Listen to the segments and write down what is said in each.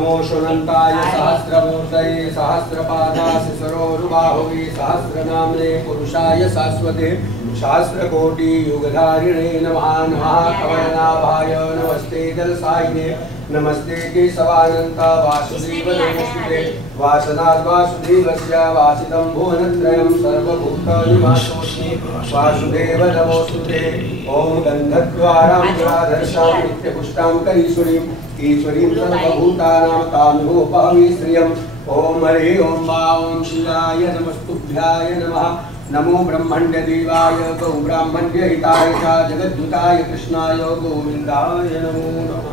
नमो शुनन्ताय सहस्रमूर्तये सहस्रपादाशिशरोरुबाहुवे सहस्रनाम्ने पुरुषाय शाश्वते सहस्रकोटियुगधारिणे नमः। नमः कमलनाभाय नमस्ते जलसायिने नमस्ते केशवानन्ता वासुदेव नमस्ते वासनात् वासुदेवस्य वासितं भुवनत्रयं सर्वभूतनिवासोऽस्मि वासुदेव नमोस्तुते। ॐ गन्धद्वारां दुराधर्षां नित्यपुष्टां करीश्वरीं ईश्वरीं सर्वभूतानां तामिहोपहवी श्रियम्। ॐ हरे ॐ ॐ शिवाय नमस्तुभ्याय नमः। नमो ब्रह्मण्य देवाय गौ ब्राह्मण्य हिताय च जगद्दूताय कृष्णाय गोविन्दाय नमो नमः।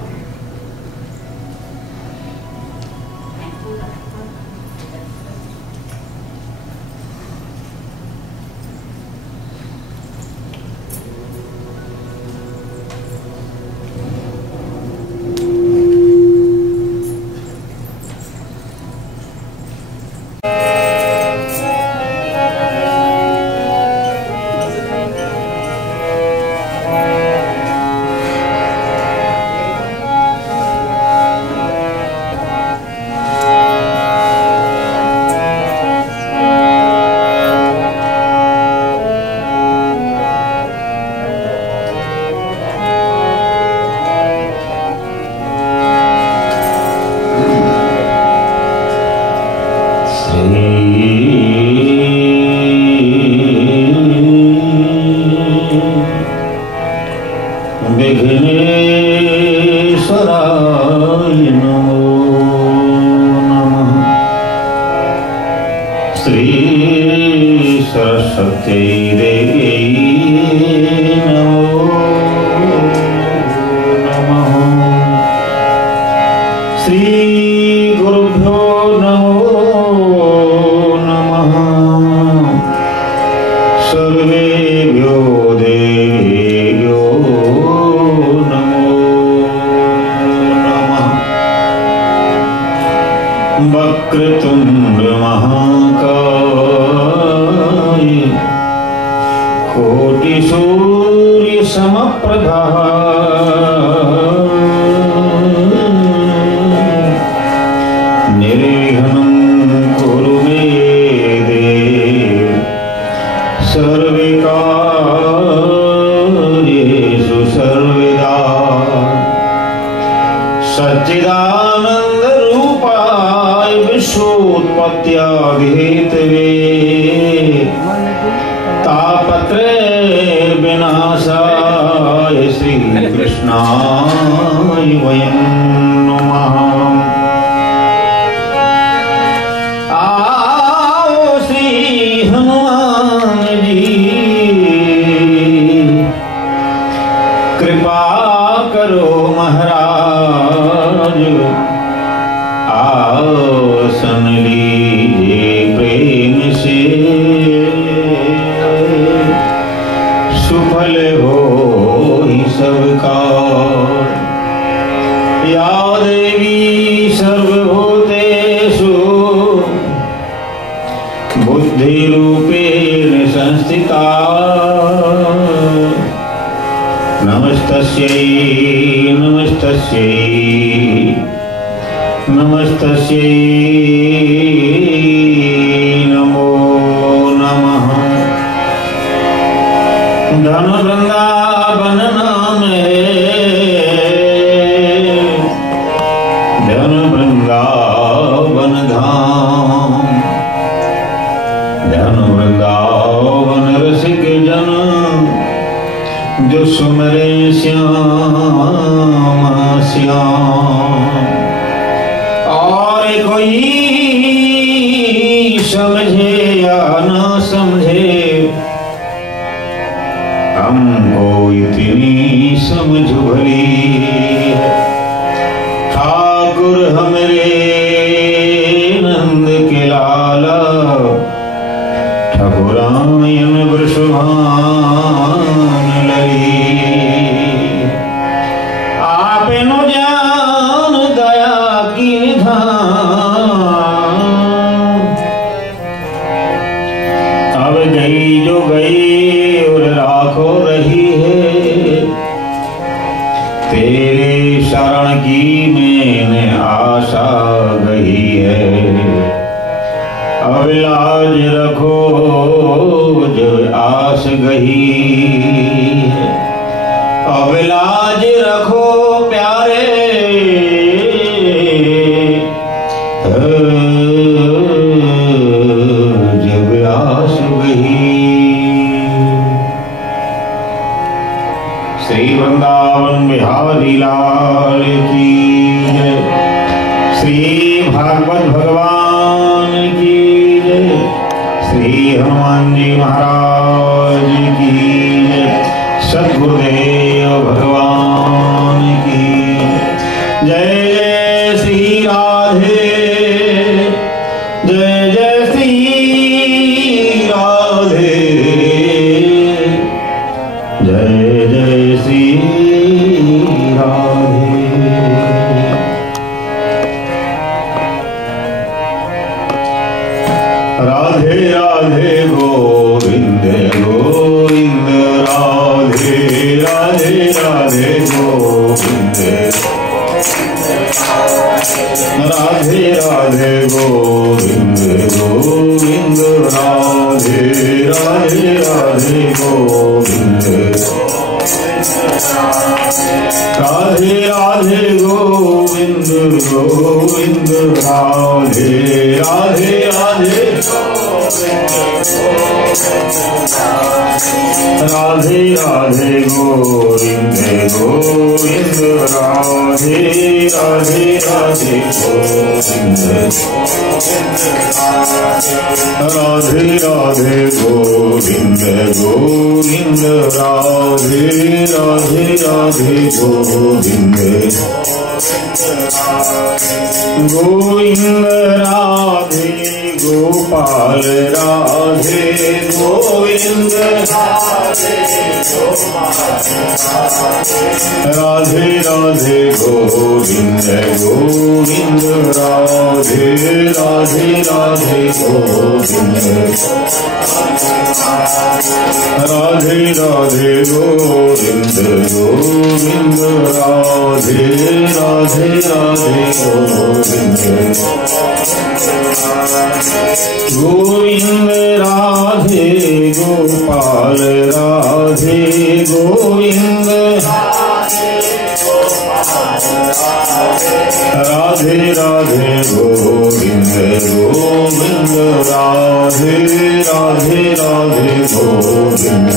वक्रतुंड महाकाय कोटि सूर्य समप्रभा निर्विघ्नं कुरु मे देव सर्वकार्येषु सर्वदा सच्चिदानन्द विश्वोत्पत्त्यादिहेतवे तापत्रयविनाशाय श्रीकृष्णाय वयं नमः। आओ श्री हनुमान जी कृपा करो महाराज आसन लीजिए प्रेम से सुफल हो ही सबका। या देवी सर्वभूतेषु बुद्धिरूपेण संस्थिता नमस्तस्यै नमस्तस्यै नमस्तस्यै नमो नमः। धन वृंदावन नाम है धन वृंदावन धाम धन वृंदावन रसिक जन जो सुमरे श्याम श्याम। और कोई समझे या ना समझे हमको इतनी समझ भली है। ठाकुर हमरे नंद के लाला ठाकुरायन वृषभान लली। आपे नो जान दया की निधान अब गई जो गई और राखो रही है तेरे शरण की मैंने आशा गई है, अब लाज रखो जब आस गई है, अब लाज रखो प्यारे जब आस गई। श्री वृंदावन बिहारी लाल की जय, श्री भागवत भगवान की जय, श्री हनुमान जी महाराज की जय, सद्गुरुदेव भगवान की जय। जय श्री राधे, जय जय श्री राधे, जय जय श्री राधे। राधे राधे गोविंद गोविंद, राधे राधे राधे गोविंद, राधे राधे गोविंद गोविंद, राधे राधे राधे गोविंद, राधे राधे गोविंद गोविंद, राधे राधे राधे राधे राधे गोविंद गोविंद, राधे राधे राधे गोविंद, राधे राधे गोविंद गोविंद, राधे राधे राधे गोविंद, गोविंद राधे गोपाल, राधे गोविंद, राधे राधे गोविंद गोविंद, राधे राधे राधे गोविंद, राधे राधे गोविंद गोविंद, राधे राधे राधे गोविंद, गोविंद राधे गोपाल, राधे गोविंद, राधे राधे गोविंद गोविंद, राधे राधे राधे गोविंद,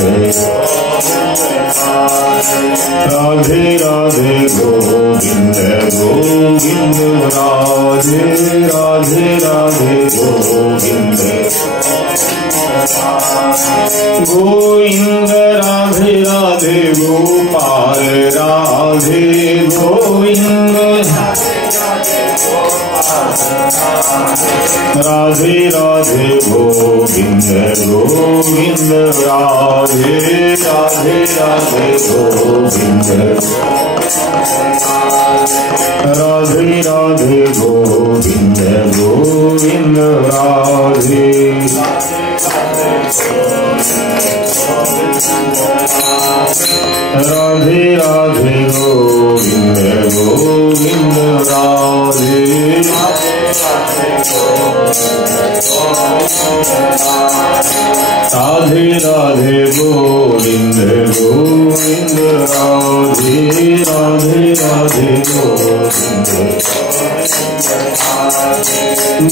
राधे राधे गोविंद गोविंद, राधे राधे राधे गोविंद, गोविंद राधे राधे गोपाल, राधे गोविंद, राधे राधे गोविंद गोविंद, राधे राधे राधे गोविंद, राधे राधे गोविंद गोविंद, राधे राधे राधे गोविंद गोविंद, राधे राधे राधे गोविंद गोविंद, राधे राधे राधे गोविंद,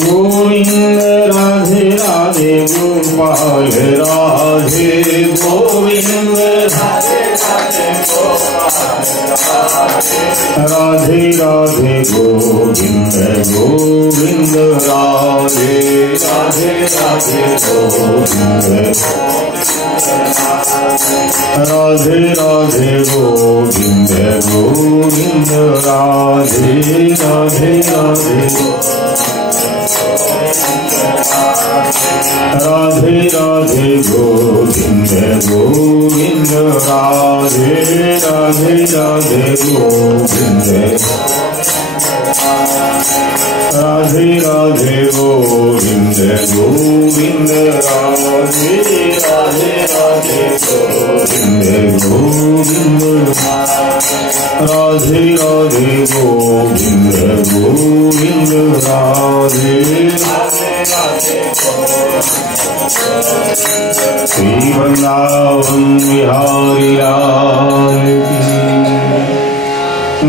गोविंद राधे राधे गोपाल, राधे गोविंद, राधे राधे गोविंद गोविंद, राधे राधे राधे गोविंद, राधे राधे गोविंद गोविंद, राधे राधे राधे राधे राधे गोविंद गोविंद राधे राधे राधे गोविंद राधे राधे गोविंद गोविंद राधे राधे राधे गोविंद गोविंद राधे राधे गोविंद गोविंद राधे श्री वृंदावन बिहारी लाल की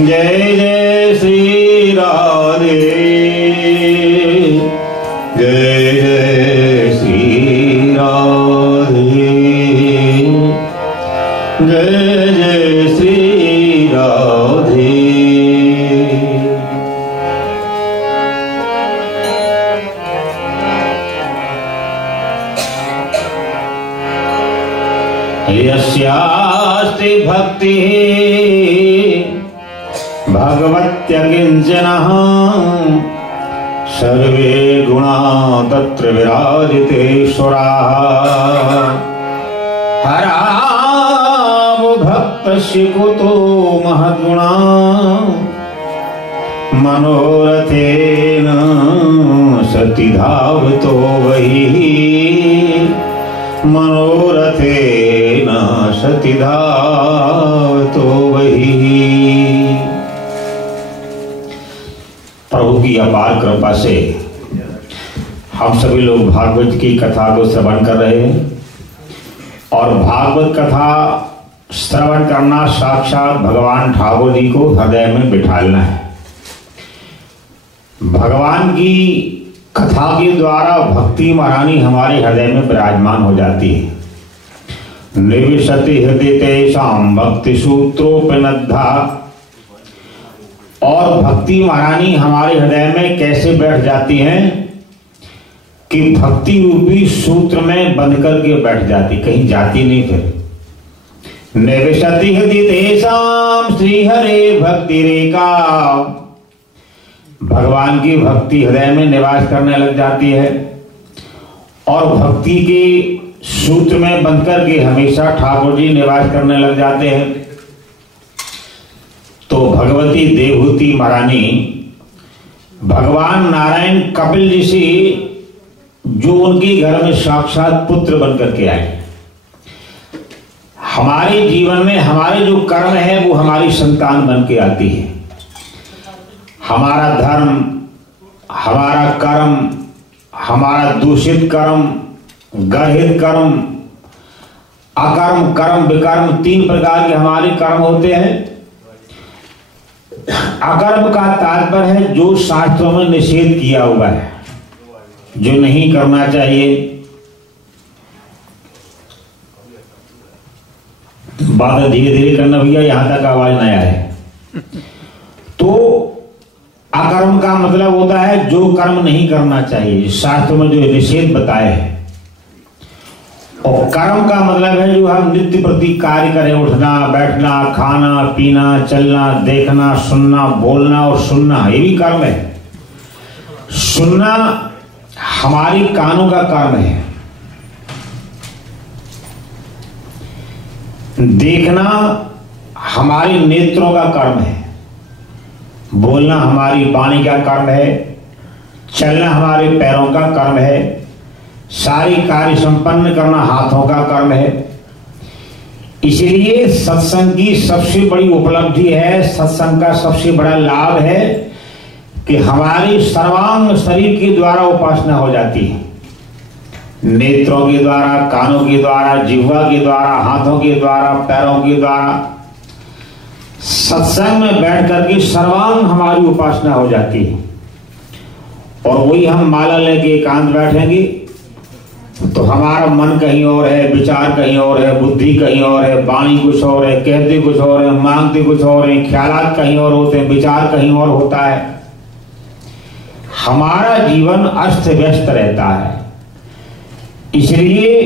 जय जय श्री राधे जय जय श्री राधे जय जय श्री राधे। यस्यास्ति भक्तिः भगवत्यकिंचनः सर्वे गुणा तत्र विराजितेश्वराः हरावो भक्तस्य कुतो महद्गुणा मनोरथेन सति धावतो वही मनोरथेन सति धावतो वही। प्रभु की अपार कृपा से हम सभी लोग भागवत की कथा को श्रवण कर रहे हैं और भागवत कथा श्रवण करना साक्षात भगवान ठाकुर जी को हृदय में बिठालना है। भगवान की कथा के द्वारा भक्ति महारानी हमारे हृदय में विराजमान हो जाती है। निविशति हृदय तेषां भक्ति सूत्रोपनिधा। और भक्ति महारानी हमारे हृदय में कैसे बैठ जाती हैं कि भक्ति रूपी सूत्र में बंध करके बैठ जाती, कहीं जाती नहीं। फिर निविशति हृदय तेषां श्री हरे भक्ति रेखा। भगवान की भक्ति हृदय में निवास करने लग जाती है और भक्ति के सूत्र में बंध करके हमेशा ठाकुर जी निवास करने लग जाते हैं। तो भगवती देवहूति महारानी भगवान नारायण कपिल जी से जो उनके घर में साक्षात पुत्र बनकर के आए। हमारे जीवन में हमारे जो कर्म है वो हमारी संतान बन के आती है। हमारा धर्म, हमारा कर्म, हमारा दूषित कर्म, गर्हित कर्म, अकर्म, कर्म, विकर्म, 3 प्रकार के हमारे कर्म होते हैं। अकर्म का तात्पर्य है जो शास्त्रों में निषेध किया हुआ है, जो नहीं करना चाहिए। बात धीरे धीरे करना भैया, यहां तक आवाज नहीं आए। तो अकर्म का मतलब होता है जो कर्म नहीं करना चाहिए, शास्त्र में जो निषेध बताए हैं। और कर्म का मतलब है जो हम नित्य प्रति कार्य करें, उठना बैठना खाना पीना चलना देखना सुनना बोलना और सुनना, ये भी कर्म है। सुनना हमारी कानों का कर्म है, देखना हमारे नेत्रों का कर्म है, बोलना हमारी वाणी का कर्म है, चलना हमारे पैरों का कर्म है, सारी कार्य संपन्न करना हाथों का कर्म है। इसलिए सत्संग की सबसे बड़ी उपलब्धि है, सत्संग का सबसे बड़ा लाभ है कि हमारी सर्वांग शरीर के द्वारा उपासना हो जाती है। नेत्रों के द्वारा, कानों के द्वारा, जिह्वा के द्वारा, हाथों के द्वारा, पैरों के द्वारा सत्संग में बैठ करके सर्वांग हमारी उपासना हो जाती है। और वही हम माला लेके एकांत बैठेंगे तो हमारा मन कहीं और है, विचार कहीं और है, बुद्धि कहीं और है, वाणी कुछ और है, कहते कुछ और है, मांगते कुछ और है, ख्यालात कहीं और होते हैं, विचार कहीं और होता है। हमारा जीवन अस्त व्यस्त रहता है। इसलिए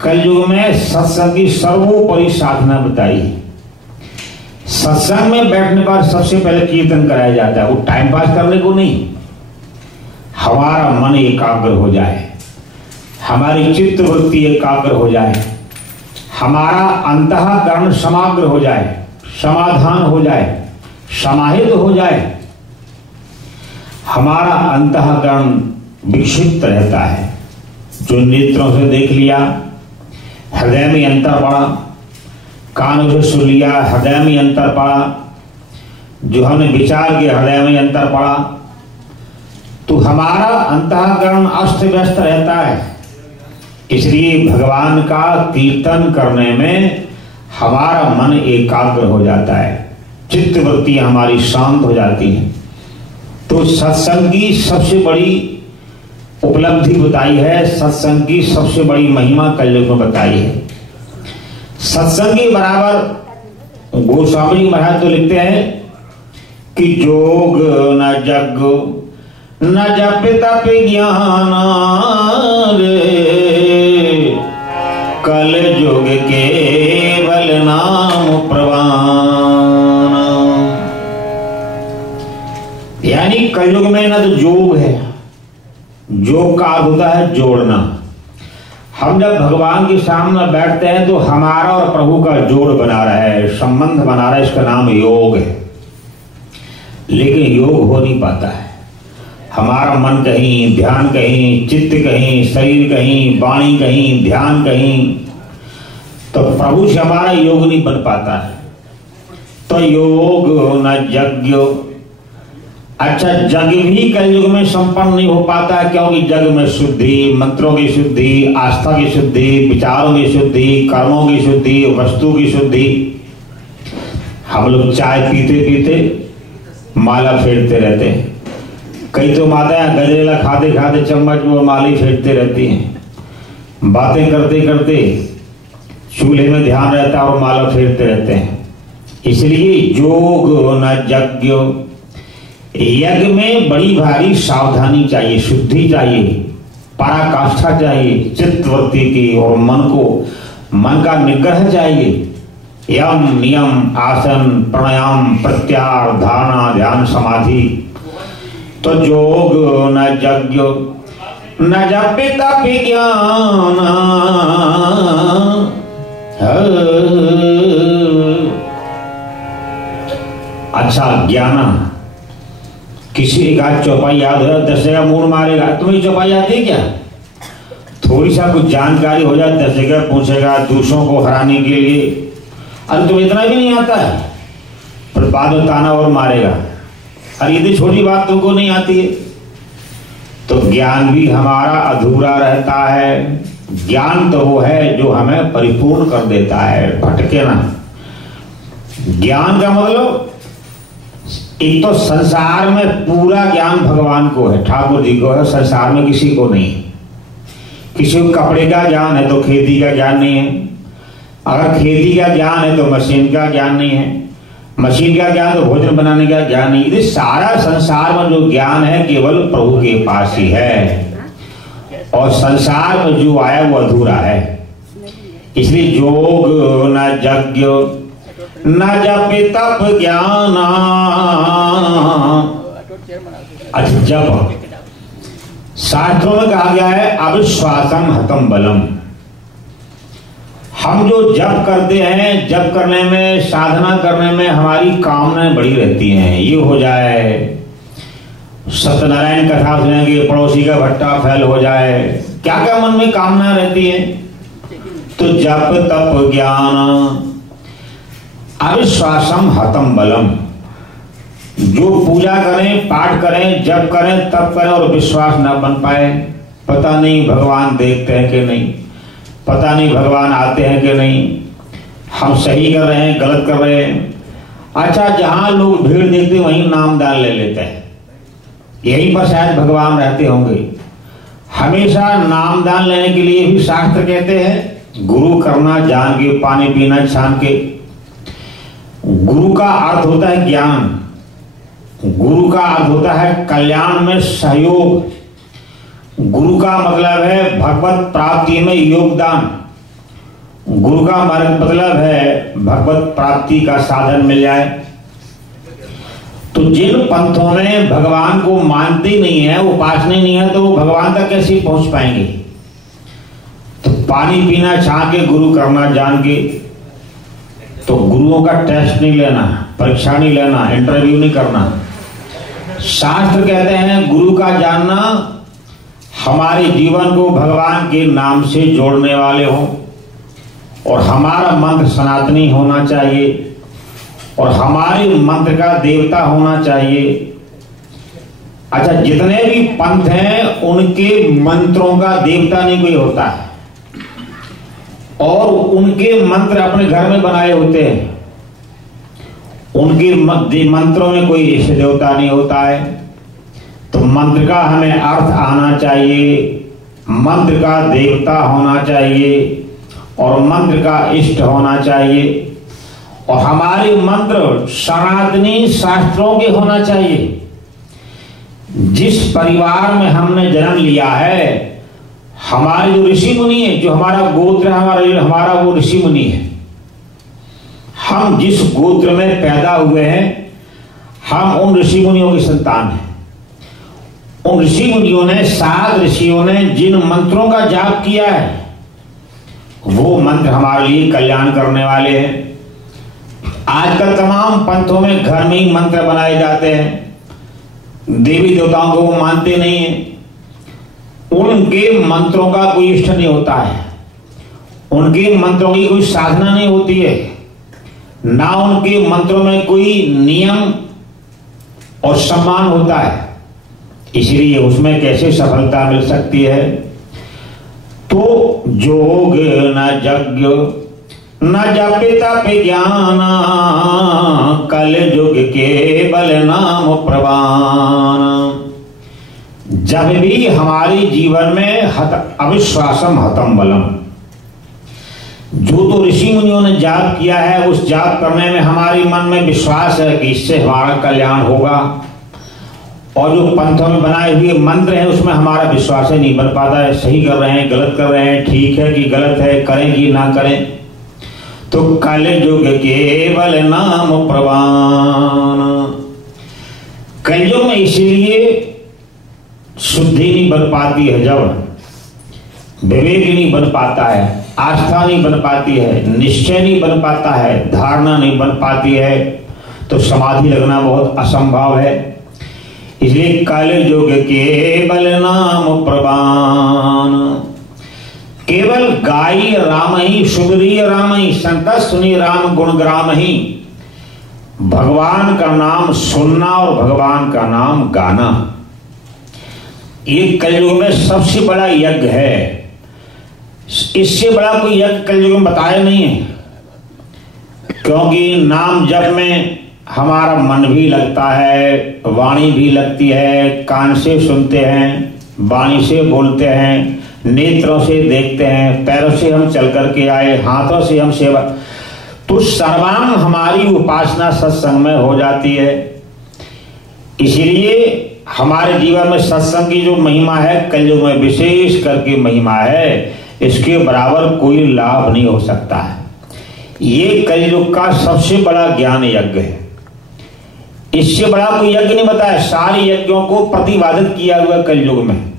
कलयुग में सत्संग की सर्वोपरि साधना बताई। सत्संग में बैठने पर सबसे पहले कीर्तन कराया जाता है, वो टाइम पास करने को नहीं। हमारा मन एकाग्र हो जाए, हमारी चित्त वृत्ति एकाग्र हो जाए, हमारा अंतःकरण समाग्र हो जाए, समाधान हो जाए, समाहित हो जाए, हमारा अंतःकरण विक्षिप्त रहता है। जो नेत्रों से देख लिया हृदय में अंतर पड़ा, कानों से सुन लिया हृदय में अंतर पड़ा, जो हमने विचार किया हृदय में अंतर पड़ा, तो हमारा अंतःकरण अस्त व्यस्त रहता है। इसलिए भगवान का कीर्तन करने में हमारा मन एकाग्र हो जाता है, चित्त वृत्ति हमारी शांत हो जाती है। तो सत्संग की सबसे बड़ी उपलब्धि बताई है, सत्संग की सबसे बड़ी महिमा कलयुग में बताई है। सत्संग के बराबर गोस्वामी महाराज तो लिखते हैं कि जोग न जग न जप तप ज्ञान रे, कल युग केवल नाम प्रवान। यानी कलयुग में न तो जोग है, जोग का अर्थ होता है जोड़ना। हम जब भगवान के सामने बैठते हैं तो हमारा और प्रभु का जोड़ बना रहा है, संबंध बना रहा है, इसका नाम योग है। लेकिन योग हो नहीं पाता है, हमारा मन कहीं, ध्यान कहीं, चित्त कहीं, शरीर कहीं, वाणी कहीं, ध्यान कहीं, तो प्रभु से हमारा योग नहीं बन पाता है। तो योग न यज्ञ, अच्छा जग भी कलयुग में संपन्न नहीं हो पाता है, क्योंकि जग में शुद्धि, मंत्रों की शुद्धि, आस्था की शुद्धि, विचारों की शुद्धि, कर्मों की शुद्धि, वस्तु की शुद्धि। हम लोग चाय पीते पीते माला फेरते रहते हैं, कई तो माताएं गजरेला खाते खाते चम्मच वो माली फेरते रहती हैं, बातें करते करते चूल्हे में ध्यान रहता है और माला फेरते रहते हैं। इसलिए योग न यज्ञ, यज्ञ में बड़ी भारी सावधानी चाहिए, शुद्धि चाहिए, पराकाष्ठा चाहिए चित्तवृत्ति की, और मन का निग्रह चाहिए। यम नियम आसन प्राणायाम प्रत्याहार धारणा ध्यान समाधि। तो योग न यज्ञ न जप तप ज्ञान, अच्छा ज्ञान, किसी का चौपाई याद हो 10 जगह मूड मारेगा, तुम्हें चौपाई आती है क्या? थोड़ी सा कुछ जानकारी हो जाए 10 जगह पूछेगा दूसरों को हराने के लिए, अरे तुम्हें इतना भी नहीं आता है, पर बाद में ताना और मारेगा, अरे इतनी छोटी बात तुमको नहीं आती है। तो ज्ञान भी हमारा अधूरा रहता है। ज्ञान तो वो है जो हमें परिपूर्ण कर देता है, भटके ना। ज्ञान का मतलब एक तो संसार में पूरा ज्ञान भगवान को है, ठाकुर जी को है, संसार में किसी को नहीं है। किसी को कपड़े का ज्ञान है तो खेती का ज्ञान नहीं है, अगर खेती का ज्ञान है तो मशीन का ज्ञान नहीं है, मशीन का ज्ञान तो भोजन बनाने का ज्ञान नहीं। ये सारा संसार में जो ज्ञान है केवल प्रभु के पास ही है, और संसार में जो आया वो अधूरा है। इसलिए योग न यज्ञ न जप तप ज्ञान, अच्छा जप शास्त्रों में कहा गया है अविश्वासम हतम बलम। हम जो जप करते हैं, जप करने में, साधना करने में हमारी कामनाएं बड़ी रहती हैं, ये हो जाए, सत्यनारायण कथा सुनेंगे, पड़ोसी का भट्टा फैल हो जाए, क्या क्या मन में कामना रहती है। तो जप तप ज्ञान अविश्वासम हतम बलम, जो पूजा करें, पाठ करें, जप करें, तप करें और विश्वास न बन पाए, पता नहीं भगवान देखते हैं कि नहीं, पता नहीं भगवान आते हैं कि नहीं, हम सही कर रहे हैं गलत कर रहे हैं। अच्छा जहां लोग भीड़ देखते वहीं नाम दान ले लेते हैं, यहीं पर शायद भगवान रहते होंगे। हमेशा नाम दान लेने के लिए भी शास्त्र कहते हैं गुरु करना जान के, पानी पीना छान के। गुरु का अर्थ होता है ज्ञान, गुरु का अर्थ होता है कल्याण में सहयोग, गुरु का मतलब है भगवत प्राप्ति में योगदान, गुरु का मतलब है भगवत प्राप्ति का साधन मिल जाए। तो तो जिन पंथों में भगवान को मानते ही नहीं है, उपासना नहीं है, तो वो भगवान तक कैसे पहुंच पाएंगे? तो पानी पीना छा के गुरु करना जान के, तो गुरुओं का टेस्ट नहीं लेना, परीक्षा नहीं लेना, इंटरव्यू नहीं करना। शास्त्र कहते हैं गुरु का जानना हमारे जीवन को भगवान के नाम से जोड़ने वाले हो, और हमारा मंत्र सनातनी होना चाहिए, और हमारे मंत्र का देवता होना चाहिए। अच्छा, जितने भी पंथ हैं उनके मंत्रों का देवता नहीं कोई होता है, और उनके मंत्र अपने घर में बनाए होते हैं। उनके मंत्रों में कोई इष्ट देवता नहीं होता है। तो मंत्र का हमें अर्थ आना चाहिए, मंत्र का देवता होना चाहिए, और मंत्र का इष्ट होना चाहिए, और हमारे मंत्र सनातनी शास्त्रों के होना चाहिए। जिस परिवार में हमने जन्म लिया है, हमारे जो ऋषि मुनि है, जो हमारा गोत्र है, हमारा वो ऋषि मुनि है। हम जिस गोत्र में पैदा हुए हैं, हम उन ऋषि मुनियों की संतान हैं। उन ऋषि मुनियों ने, 7 ऋषियों ने जिन मंत्रों का जाप किया है, वो मंत्र हमारे लिए कल्याण करने वाले हैं। आजकल तमाम पंथों में घर में ही मंत्र बनाए जाते हैं। देवी देवताओं को वो मानते नहीं है। उनके मंत्रों का कोई इष्ट नहीं होता है, उनके मंत्रों की कोई साधना नहीं होती है, ना उनके मंत्रों में कोई नियम और सम्मान होता है। इसलिए उसमें कैसे सफलता मिल सकती है? तो जोग न यज्ञ न जप तप ज्ञान, कल युग केवल नाम प्रवान। जब भी हमारे जीवन में अविश्वासम हतम बलम, जो तो ऋषि मुनियों ने जाप किया है, उस जाप करने में हमारे मन में विश्वास है कि इससे हमारा कल्याण होगा, और जो पंथों में बनाए हुए मंत्र हैं उसमें हमारा विश्वास ही नहीं बन पाता है। सही कर रहे हैं, गलत कर रहे हैं, ठीक है कि गलत है, करें कि ना करें। तो कल युग केवल नाम प्रवान। कलयुग में इसीलिए शुद्धि नहीं बन पाती है, जब विवेक नहीं बन पाता है, आस्था नहीं बन पाती है, निश्चय नहीं बन पाता है, धारणा नहीं बन पाती है, तो समाधि लगना बहुत असंभव है। इसलिए कल युग केवल नाम प्रवान। केवल गाई राम ही, सुधरी राम ही, संत सुनी राम गुण ग्राम ही। भगवान का नाम सुनना और भगवान का नाम गाना, ये कलयुग में सबसे बड़ा यज्ञ है। इससे बड़ा कोई यज्ञ कलयुग में बताया नहीं है, क्योंकि नाम जप में हमारा मन भी लगता है, वाणी भी लगती है, कान से सुनते हैं, वाणी से बोलते हैं, नेत्रों से देखते हैं, पैरों से हम चल करके आए, हाथों से हम सेवा, तो सर्वांग हमारी उपासना सत्संग में हो जाती है। इसलिए हमारे जीवन में सत्संग की जो महिमा है, कलयुग में विशेष करके महिमा है, इसके बराबर कोई लाभ नहीं हो सकता है। ये कलयुग का सबसे बड़ा ज्ञान यज्ञ है। इससे बड़ा कोई यज्ञ नहीं बताया। सारे यज्ञों को प्रतिपादित किया हुआ कलयुग में।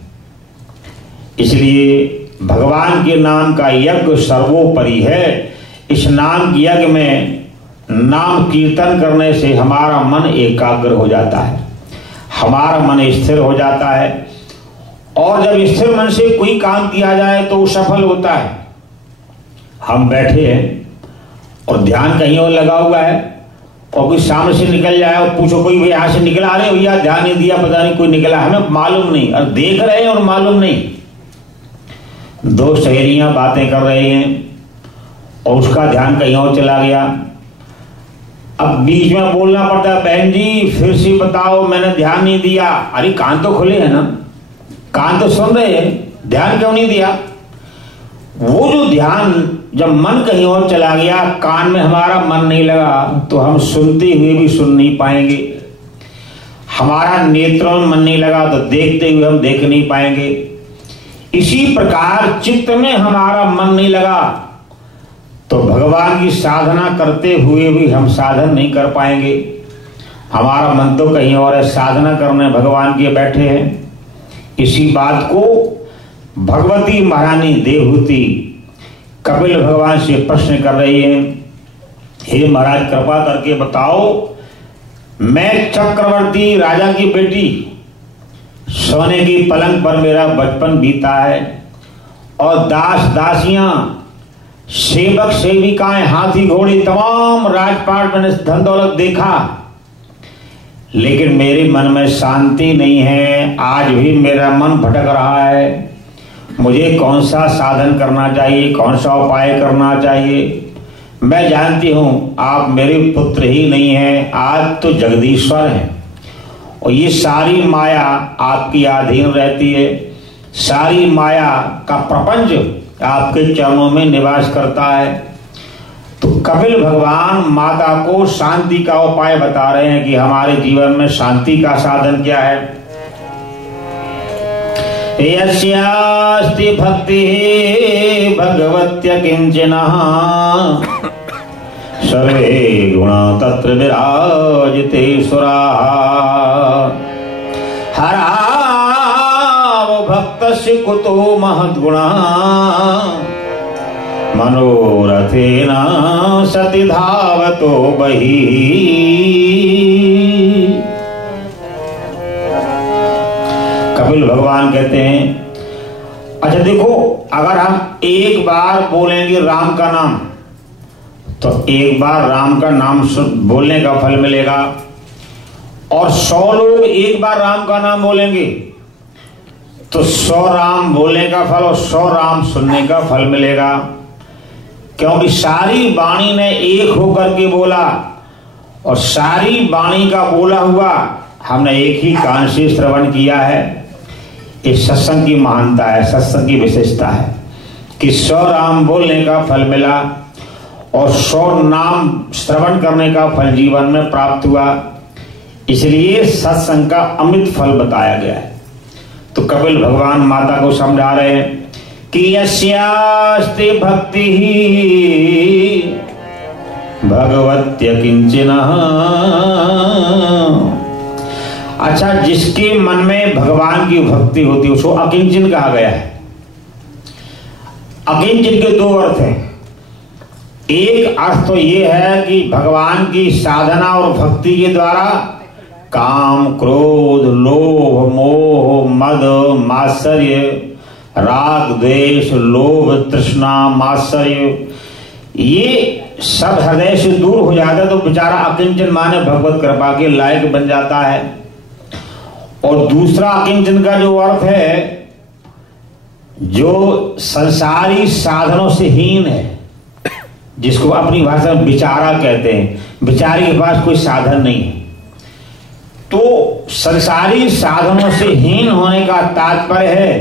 इसलिए भगवान के नाम का यज्ञ सर्वोपरि है। इस नाम के यज्ञ में नाम कीर्तन करने से हमारा मन एकाग्र हो जाता है, हमारा मन स्थिर हो जाता है, और जब स्थिर मन से कोई काम किया जाए तो वो सफल होता है। हम बैठे हैं और ध्यान कहीं और लगा हुआ है, और कोई सामने से निकल जाए और पूछो कोई भैया यहाँ से निकला, अरे भैया ध्यान नहीं दिया, पता नहीं कोई निकला, हमें मालूम नहीं, और देख रहे हैं और मालूम नहीं। दो सहेलियां बातें कर रही हैं और उसका ध्यान कहीं और चला गया। अब बीच में बोलना पड़ता है, बहन जी फिर से बताओ, मैंने ध्यान नहीं दिया। अरे कान तो खुले हैं ना, कान तो सुन रहे हैं, ध्यान क्यों नहीं दिया? वो जो ध्यान, जब मन कहीं और चला गया, कान में हमारा मन नहीं लगा, तो हम सुनते हुए भी सुन नहीं पाएंगे। हमारा नेत्रों में मन नहीं लगा तो देखते हुए हम देख नहीं पाएंगे। इसी प्रकार चित्त में हमारा मन नहीं लगा तो भगवान की साधना करते हुए भी हम साधन नहीं कर पाएंगे। हमारा मन तो कहीं और है, साधना करने भगवान के बैठे हैं। इसी बात को भगवती महारानी देवहूति कपिल भगवान से प्रश्न कर रही है, हे महाराज कृपा करके बताओ, मैं चक्रवर्ती राजा की बेटी, सोने की पलंग पर मेरा बचपन बीता है और दास दासियां, सेवक सेविकाएं, हाथी घोड़े, तमाम राजपाट मैंने धन दौलत देखा, लेकिन मेरे मन में शांति नहीं है। आज भी मेरा मन भटक रहा है। मुझे कौन सा साधन करना चाहिए, कौन सा उपाय करना चाहिए? मैं जानती हूं आप मेरे पुत्र ही नहीं हैं, आज तो जगदीश्वर हैं और ये सारी माया आपकी अधीन रहती है। सारी माया का प्रपंच आपके चरणों में निवास करता है। तो कपिल भगवान माता को शांति का उपाय बता रहे हैं कि हमारे जीवन में शांति का साधन क्या है। यस्यास्ति भक्ति भगवत्य किंचनः सर्वे गुणा तत्र विराजते सुराः हराव भक्तस्य कुतो महद्गुणः मनोरथेन सति धावतो बहिः। कपिल भगवान कहते हैं, अच्छा देखो, अगर हम एक बार बोलेंगे राम का नाम तो एक बार राम का नाम बोलने का फल मिलेगा, और 100 लोग एक बार राम का नाम बोलेंगे तो 100 राम बोलने का फल और 100 राम सुनने का फल मिलेगा। क्योंकि सारी वाणी ने एक होकर के बोला और सारी वाणी का बोला हुआ हमने एक ही कान से श्रवण किया है। इस सत्संग की महानता है, सत्संग की विशेषता है कि 100 राम बोलने का फल मिला और 100 नाम श्रवण करने का फल जीवन में प्राप्त हुआ। इसलिए सत्संग का अमृत फल बताया गया है। तो कपिल भगवान माता को समझा रहे हैं कि यस्यास्ति भक्ति भगवत्य किंचनः। अच्छा, जिसके मन में भगवान की भक्ति होती है उसको अकिंचन कहा गया है। अकिंचन के 2 अर्थ हैं। एक अर्थ तो ये है कि भगवान की साधना और भक्ति के द्वारा काम, क्रोध, लोभ, मोह, मद, मात्सर्य, राग, द्वेष, लोभ, तृष्णा, मात्सर्य, ये सब हृदय से दूर हो जाता है तो बेचारा अकिंचन माने भगवत कृपा के लायक बन जाता है। और दूसरा अकिंचन का जो अर्थ है, जो संसारी साधनों से हीन है, जिसको अपनी भाषा में बिचारा कहते हैं, बिचारी के पास कोई साधन नहीं है। तो संसारी साधनों से हीन होने का तात्पर्य है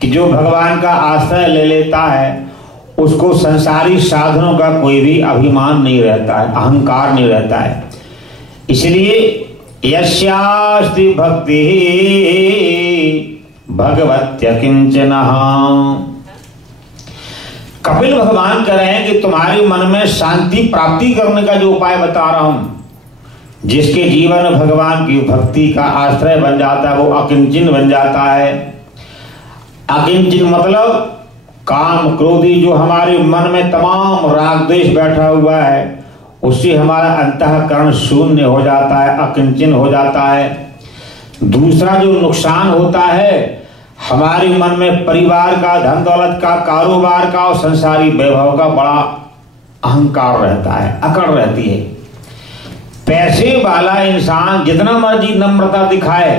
कि जो भगवान का आश्रय ले लेता है उसको संसारी साधनों का कोई भी अभिमान नहीं रहता है, अहंकार नहीं रहता है। इसलिए यस्यास्ति भक्ति भगवत्य किंचनः। कपिल भगवान कह रहे हैं कि तुम्हारे मन में शांति प्राप्ति करने का जो उपाय बता रहा हूं, जिसके जीवन में भगवान की भक्ति का आश्रय बन जाता है वो अकिंचन बन जाता है। अकिंचन मतलब काम, क्रोधी, जो हमारे मन में तमाम राग द्वेष बैठा हुआ है उससे हमारा अंतःकरण शून्य हो जाता है, अकिंचन हो जाता है। दूसरा जो नुकसान होता है, हमारे मन में परिवार का, धन दौलत का, कारोबार का और संसारी वैभव का बड़ा अहंकार रहता है, अकड़ रहती है। पैसे वाला इंसान जितना मर्जी नम्रता दिखाए,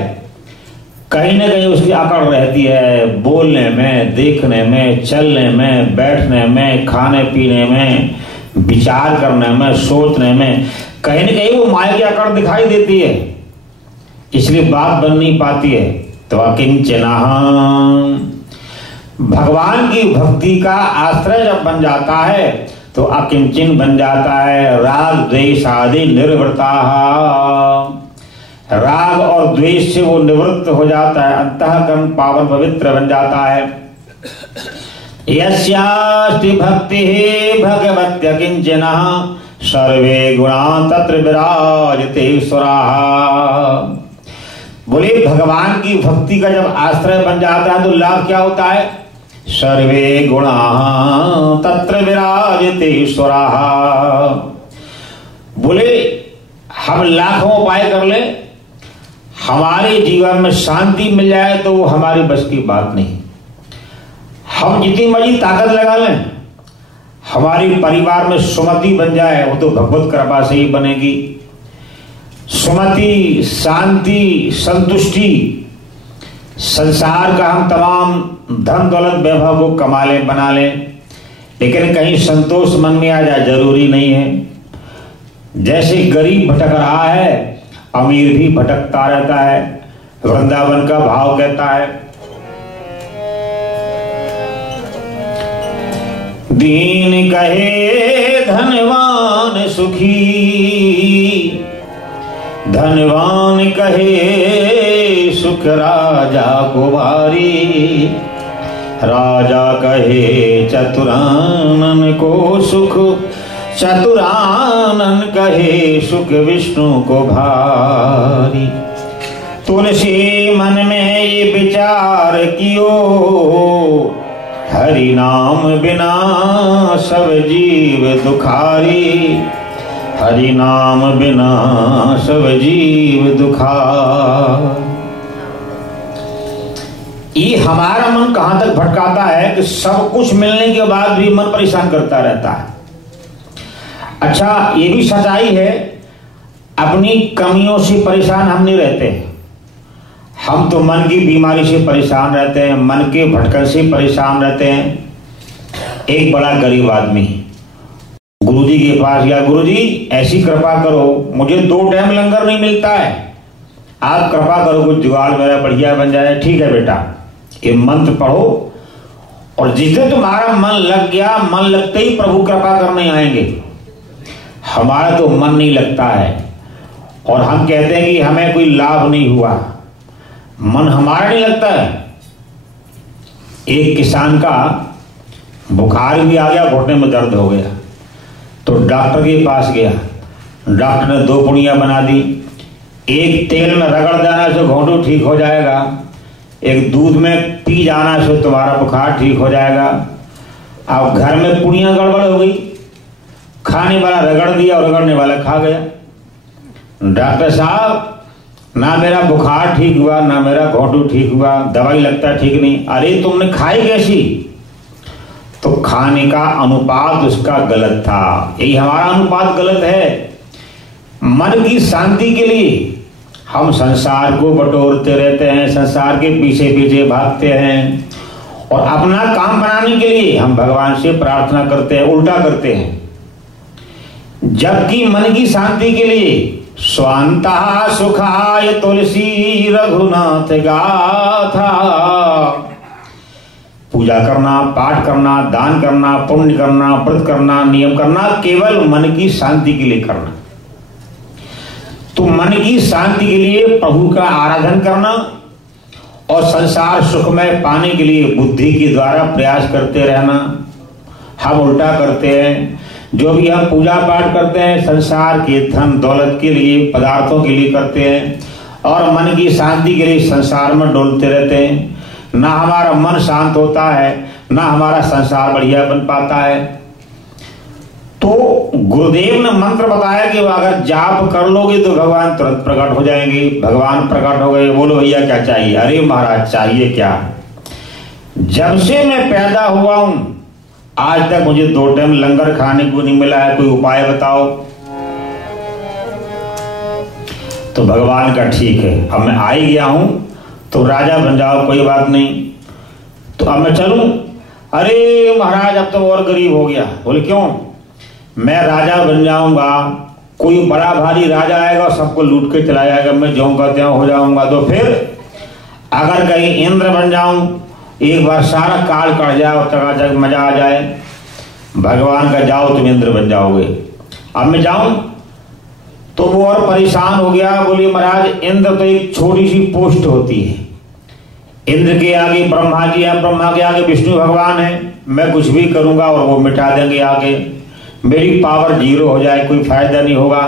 कहीं ना कहीं उसकी अकड़ रहती है, बोलने में, देखने में, चलने में, बैठने में, खाने पीने में, विचार करने में, सोचने में, कहीं ना कहीं वो माया की अकड़ दिखाई देती है, इसलिए बात बन नहीं पाती है। तो अकिंचनः, भगवान की भक्ति का आश्रय जब बन जाता है तो अकिंचन बन जाता है। राग द्वेष आदि निर्वृताः, राग और द्वेष से वो निवृत्त हो जाता है, अंतःकरण पावन पवित्र बन जाता है। यस्यास्ति भक्तिः भगवत्य किंचनः सर्वे गुणा तत्र विराजते सुराः। बोले भगवान की भक्ति का जब आश्रय बन जाता है तो लाभ क्या होता है? सर्वे गुणा तत्र विराजते सुराः। बोले हम लाखों उपाय कर ले, हमारे जीवन में शांति मिल जाए तो वो हमारी बस की बात नहीं। हम जितनी मर्जी ताकत लगा लें, हमारी परिवार में सुमति बन जाए वो तो भगवत कृपा से ही बनेगी। सुमति, शांति, संतुष्टि, संसार का हम तमाम धन दौलत वैभव को कमा लें, बना लें, लेकिन कहीं संतोष मन में आ जाए जरूरी नहीं है। जैसे गरीब भटक रहा है, अमीर भी भटकता रहता है। वृंदावन का भाव कहता है, दीन कहे धनवान सुखी, धनवान कहे सुख राजा को भारी, राजा कहे चतुरानन को सुख, चतुरानन कहे सुख विष्णु को भारी। तुलसी मन में ये विचार कियो, हरि नाम बिना सब जीव दुखारी, हरि नाम बिना सब जीव दुखारी। ये हमारा मन कहां तक भटकाता है कि सब कुछ मिलने के बाद भी मन परेशान करता रहता है। अच्छा, ये भी सच्चाई है, अपनी कमियों से परेशान हम नहीं रहते। हम तो मन की बीमारी से परेशान रहते हैं, मन के भटकन से परेशान रहते हैं। एक बड़ा गरीब आदमी गुरुजी के पास गया, गुरुजी ऐसी कृपा करो, मुझे 2 टाइम लंगर नहीं मिलता है, आप कृपा करो कुछ जुगाड़ मेरा बढ़िया बन जाए। ठीक है बेटा, ये मंत्र पढ़ो, और जिससे तुम्हारा मन लग गया, मन लगते ही प्रभु कृपा करने आएंगे। हमारा तो मन नहीं लगता है, और हम कहते हैं कि हमें कोई लाभ नहीं हुआ, मन हमारा नहीं लगता है। एक किसान का बुखार भी आ गया, घुटने में दर्द हो गया, तो डॉक्टर के पास गया। डॉक्टर ने 2 पुड़ियां बना दी, एक तेल में रगड़ देना से घोंटू ठीक हो जाएगा, एक दूध में पी जाना से तुम्हारा बुखार ठीक हो जाएगा। अब घर में पुड़ियां गड़बड़ हो गई, खाने वाला रगड़ दिया और रगड़ने वाला खा गया। डॉक्टर साहब, ना मेरा बुखार ठीक हुआ, ना मेरा घोंटू ठीक हुआ, दवाई लगता ठीक नहीं। अरे तुमने खाई कैसी? तो खाने का अनुपात उसका गलत था। यही हमारा अनुपात गलत है। मन की शांति के लिए हम संसार को बटोरते रहते हैं, संसार के पीछे पीछे भागते हैं, और अपना काम बनाने के लिए हम भगवान से प्रार्थना करते हैं, उल्टा करते हैं। जबकि मन की शांति के लिए स्वांता सुखाय तुलसी रघुनाथ गाथा, पूजा करना, पाठ करना, दान करना, पुण्य करना, व्रत करना, नियम करना, केवल मन की शांति के लिए करना। तो मन की शांति के लिए प्रभु का आराधन करना और संसार सुखमय पाने के लिए बुद्धि के द्वारा प्रयास करते रहना। हम उल्टा करते हैं। जो भी हम पूजा पाठ करते हैं संसार के धन दौलत के लिए, पदार्थों के लिए करते हैं, और मन की शांति के लिए संसार में डोलते रहते हैं। ना हमारा मन शांत होता है, ना हमारा संसार बढ़िया बन पाता है। तो गुरुदेव ने मंत्र बताया कि अगर जाप कर लोगे तो भगवान तुरंत प्रकट हो जाएंगे। भगवान प्रकट हो गए। बोलो भैया क्या चाहिए? अरे महाराज चाहिए क्या? जब से मैं पैदा हुआ हूं आज तक मुझे 2 टाइम लंगर खाने को नहीं मिला है, कोई उपाय बताओ। तो भगवान का ठीक है, अब मैं आ ही गया हूं तो राजा बन जाओ, कोई बात नहीं। तो अब मैं चलूं? अरे महाराज अब तो और गरीब हो गया। बोले क्यों? मैं राजा बन जाऊंगा, कोई बड़ा भारी राजा आएगा और सबको लूट के चला जाएगा, मैं जाऊंगा त्यों हो जाऊंगा। तो फिर अगर कहीं इंद्र बन जाऊं, एक बार सारा काल कट जाए और चकाचक मजा आ जाए। भगवान का जाओ तुम इंद्र बन जाओगे। अब मैं जाऊं तो वो और परेशान हो गया। बोलिए महाराज इंद्र तो एक छोटी सी पोस्ट होती है, इंद्र के आगे ब्रह्मा जी है, ब्रह्मा के आगे विष्णु भगवान है, मैं कुछ भी करूंगा और वो मिटा देंगे आगे। मेरी पावर 0 हो जाए, कोई फायदा नहीं होगा।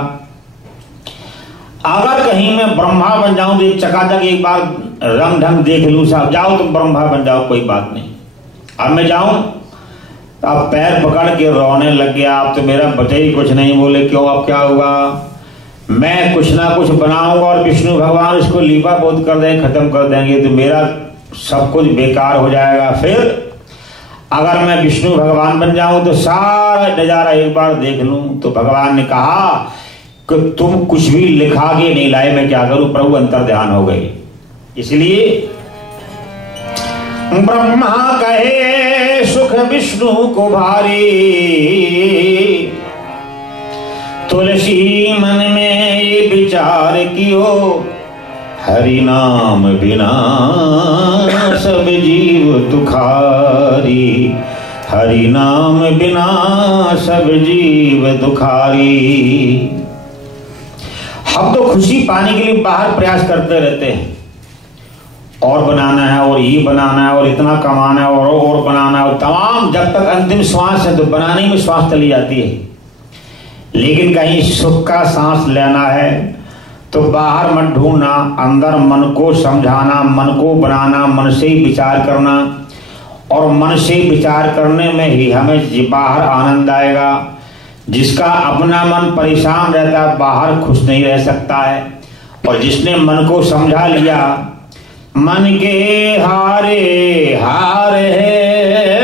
अगर कहीं मैं ब्रह्मा बन जाऊं तो चकाचक एक बार रंग ढंग देख लूं, साहब जाओ तुम ब्रह्मा बन जाओ, कोई बात नहीं। अब मैं जाऊं, अब पैर पकड़ के रोने लग गया, आप तो मेरा बचे ही कुछ नहीं। बोले क्यों, अब क्या हुआ? मैं कुछ ना कुछ बनाऊंगा और विष्णु भगवान इसको लीपा बोध कर देंगे, खत्म कर देंगे, तो मेरा सब कुछ बेकार हो जाएगा। फिर अगर मैं विष्णु भगवान बन जाऊं तो सारा नजारा एक बार देख लूं। तो भगवान ने कहा कि तुम कुछ भी लिखा के नहीं लाए, मैं क्या करूं? प्रभु अंतर ध्यान हो गई। इसलिए ब्रह्मा कहे सुख विष्णु को भारी, तुलसी मन में ये विचार कियो, हरि नाम बिना सब जीव दुखारी, हरि नाम बिना सब जीव दुखारी। हम तो खुशी पाने के लिए बाहर प्रयास करते रहते हैं, और बनाना है और ये बनाना है और इतना कमाना है और बनाना है, और तमाम जब तक अंतिम श्वास है तो बनाने में श्वास चली जाती है। लेकिन कहीं सुख का सांस लेना है तो बाहर मत ढूंढना, अंदर मन को समझाना, मन को बनाना, मन से ही विचार करना, और मन से विचार करने में ही हमें बाहर आनंद आएगा। जिसका अपना मन परेशान रहता है बाहर खुश नहीं रह सकता है, और जिसने मन को समझा लिया, मन के हारे हार है,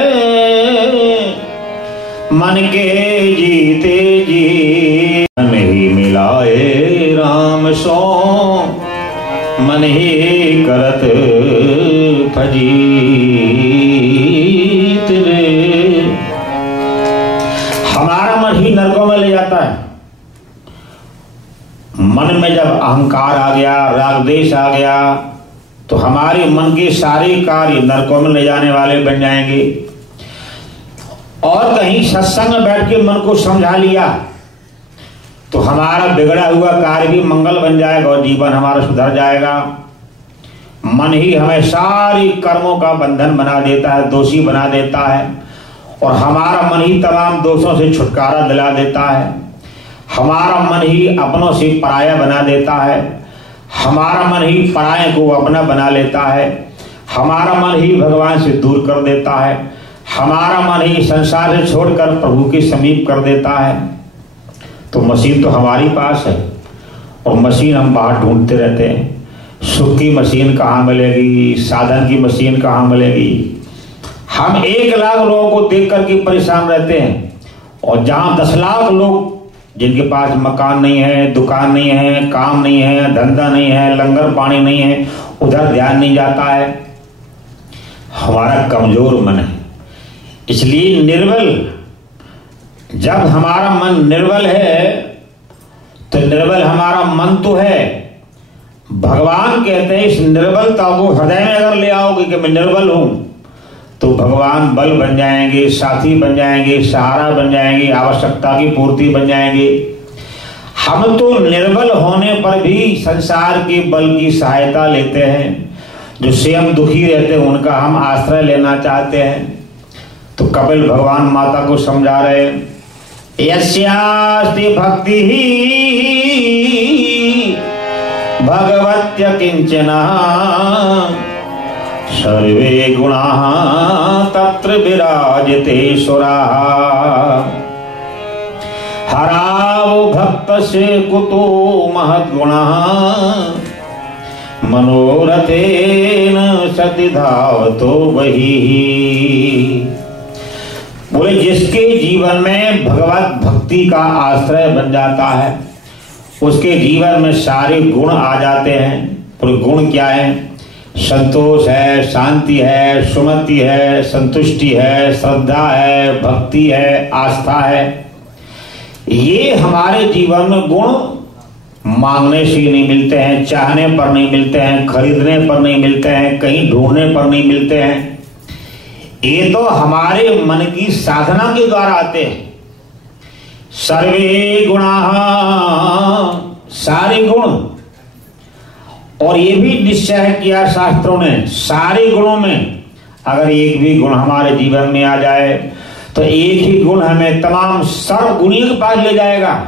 मन के जीते जी, मन ही मिलाए राम सो, मन ही करत फजीत रे। हमारा मन ही नरकों में ले जाता है। मन में जब अहंकार आ गया, राग द्वेष आ गया, तो हमारे मन के सारे कार्य नरकों में ले जाने वाले बन जाएंगे। और कहीं सत्संग में बैठ के मन को समझा लिया तो हमारा बिगड़ा हुआ कार्य भी मंगल बन जाएगा और जीवन हमारा सुधर जाएगा। मन ही हमें सारी कर्मों का बंधन बना देता है, दोषी बना देता है, और हमारा मन ही तमाम दोषों से छुटकारा दिला देता है। हमारा मन ही अपनों से पराया बना देता है, हमारा मन ही पराये को अपना बना लेता है, हमारा मन ही भगवान से दूर कर देता है, हमारा मन ही संसार से छोड़कर प्रभु के समीप कर देता है। तो मशीन तो हमारी पास है, और मशीन हम बाहर ढूंढते रहते हैं। सुख की मशीन कहाँ मिलेगी, साधन की मशीन कहाँ मिलेगी। हम 1 लाख लोगों को देख करके परेशान रहते हैं, और जहाँ 10 लाख लोग जिनके पास मकान नहीं है, दुकान नहीं है, काम नहीं है, धंधा नहीं है, लंगर पानी नहीं है, उधर ध्यान नहीं जाता है। हमारा कमजोर मन है। इसलिए निर्बल, जब हमारा मन निर्बल है तो निर्बल हमारा मन तो है। भगवान कहते हैं इस निर्बलता को हृदय में अगर ले आओगे कि मैं निर्बल हूं, तो भगवान बल बन जाएंगे, साथी बन जाएंगे, सहारा बन जाएंगे, आवश्यकता की पूर्ति बन जाएंगे। हम तो निर्बल होने पर भी संसार के बल की सहायता लेते हैं। जो स्वयं दुखी रहते हैं उनका हम आश्रय लेना चाहते हैं। तो कपिल भगवान माता को समझा रहे, यस्यास्ति भक्ति भगवत्य किंचना सर्वे गुणाः तत्र विराजते सुराः हरावो भक्तस्य कुतो महद्गुणः मनोरथेन सति धावतो वही। बोले जिसके जीवन में भगवत भक्ति का आश्रय बन जाता है उसके जीवन में सारे गुण आ जाते हैं। पूरे गुण क्या है? संतोष है, शांति है, सुमति है, संतुष्टि है, श्रद्धा है, भक्ति है, आस्था है। ये हमारे जीवन में गुण मांगने से नहीं मिलते हैं, चाहने पर नहीं मिलते हैं, खरीदने पर नहीं मिलते हैं, कहीं ढूंढने पर नहीं मिलते हैं। ये तो हमारे मन की साधना के द्वारा आते हैं। सर्वे गुणाः, सारे गुण। और ये भी निश्चय किया शास्त्रों ने, सारे गुणों में अगर एक भी गुण हमारे जीवन में आ जाए तो एक ही गुण हमें तमाम सर्वगुणी के पास ले जाएगा।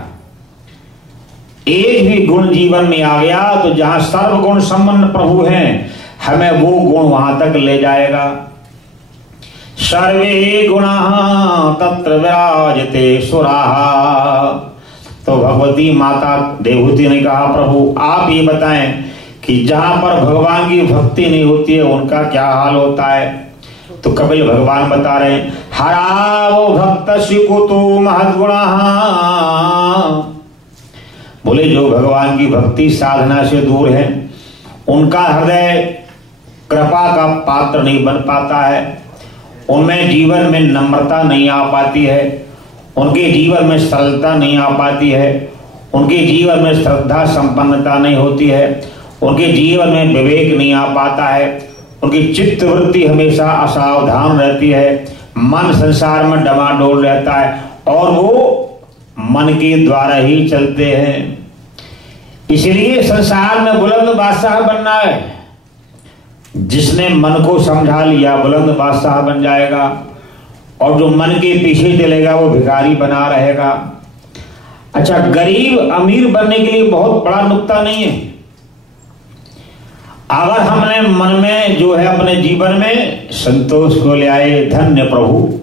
एक भी गुण जीवन में आ गया तो जहां सर्वगुण संपन्न प्रभु हैं, हमें वो गुण वहां तक ले जाएगा। सर्वे गुणा तत्र विराजते सुराः। तो भगवती माता देवहूति ने कहा, प्रभु आप ये बताएं कि जहां पर भगवान की भक्ति नहीं होती है उनका क्या हाल होता है। तो कपिल भगवान बता रहे हैं, हरावो भक्तस्य कुतो महद्गुणाः। बोले जो भगवान की भक्ति साधना से दूर है उनका हृदय कृपा का पात्र नहीं बन पाता है, उनमें जीवन में नम्रता नहीं आ पाती है, उनके जीवन में सरलता नहीं आ पाती है, उनके जीवन में श्रद्धा संपन्नता नहीं होती है, उनके जीवन में विवेक नहीं आ पाता है, उनकी चित्त वृत्ति हमेशा असावधान रहती है, मन संसार में डमाडोल रहता है और वो मन के द्वारा ही चलते हैं। इसलिए संसार में बुलंद बादशाह बनना है। जिसने मन को समझा लिया बुलंद बादशाह बन जाएगा, और जो मन के पीछे चलेगा वो भिखारी बना रहेगा। अच्छा, गरीब अमीर बनने के लिए बहुत बड़ा नुक्ता नहीं है। अगर हमने मन में जो है अपने जीवन में संतोष को ले आए, धन्य प्रभु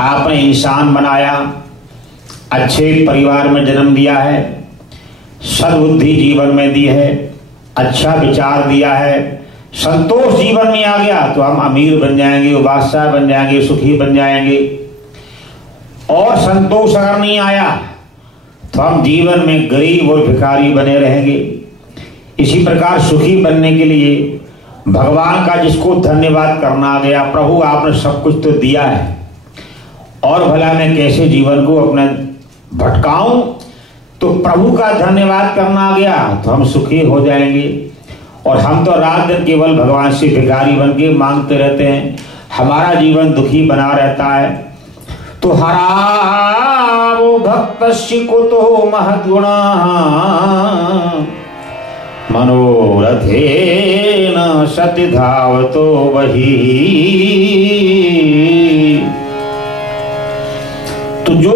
आपने इंसान बनाया, अच्छे परिवार में जन्म दिया है, सद्बुद्धि जीवन में दी है, अच्छा विचार दिया है, संतोष जीवन में आ गया तो हम अमीर बन जाएंगे, बादशाह बन जाएंगे, सुखी बन जाएंगे। और संतोष अगर नहीं आया तो हम जीवन में गरीब और भिखारी बने रहेंगे। इसी प्रकार सुखी बनने के लिए भगवान का जिसको धन्यवाद करना आ गया, प्रभु आपने सब कुछ तो दिया है और भला मैं कैसे जीवन को अपने भटकाऊं, तो प्रभु का धन्यवाद करना आ गया तो हम सुखी हो जाएंगे। और हम तो रात दिन केवल भगवान से भिखारी बन के मांगते रहते हैं, हमारा जीवन दुखी बना रहता है। तो हरावो भक्तस्य कुतो महद्गुणाः मनोरथेन सति धावतो वही। तो जो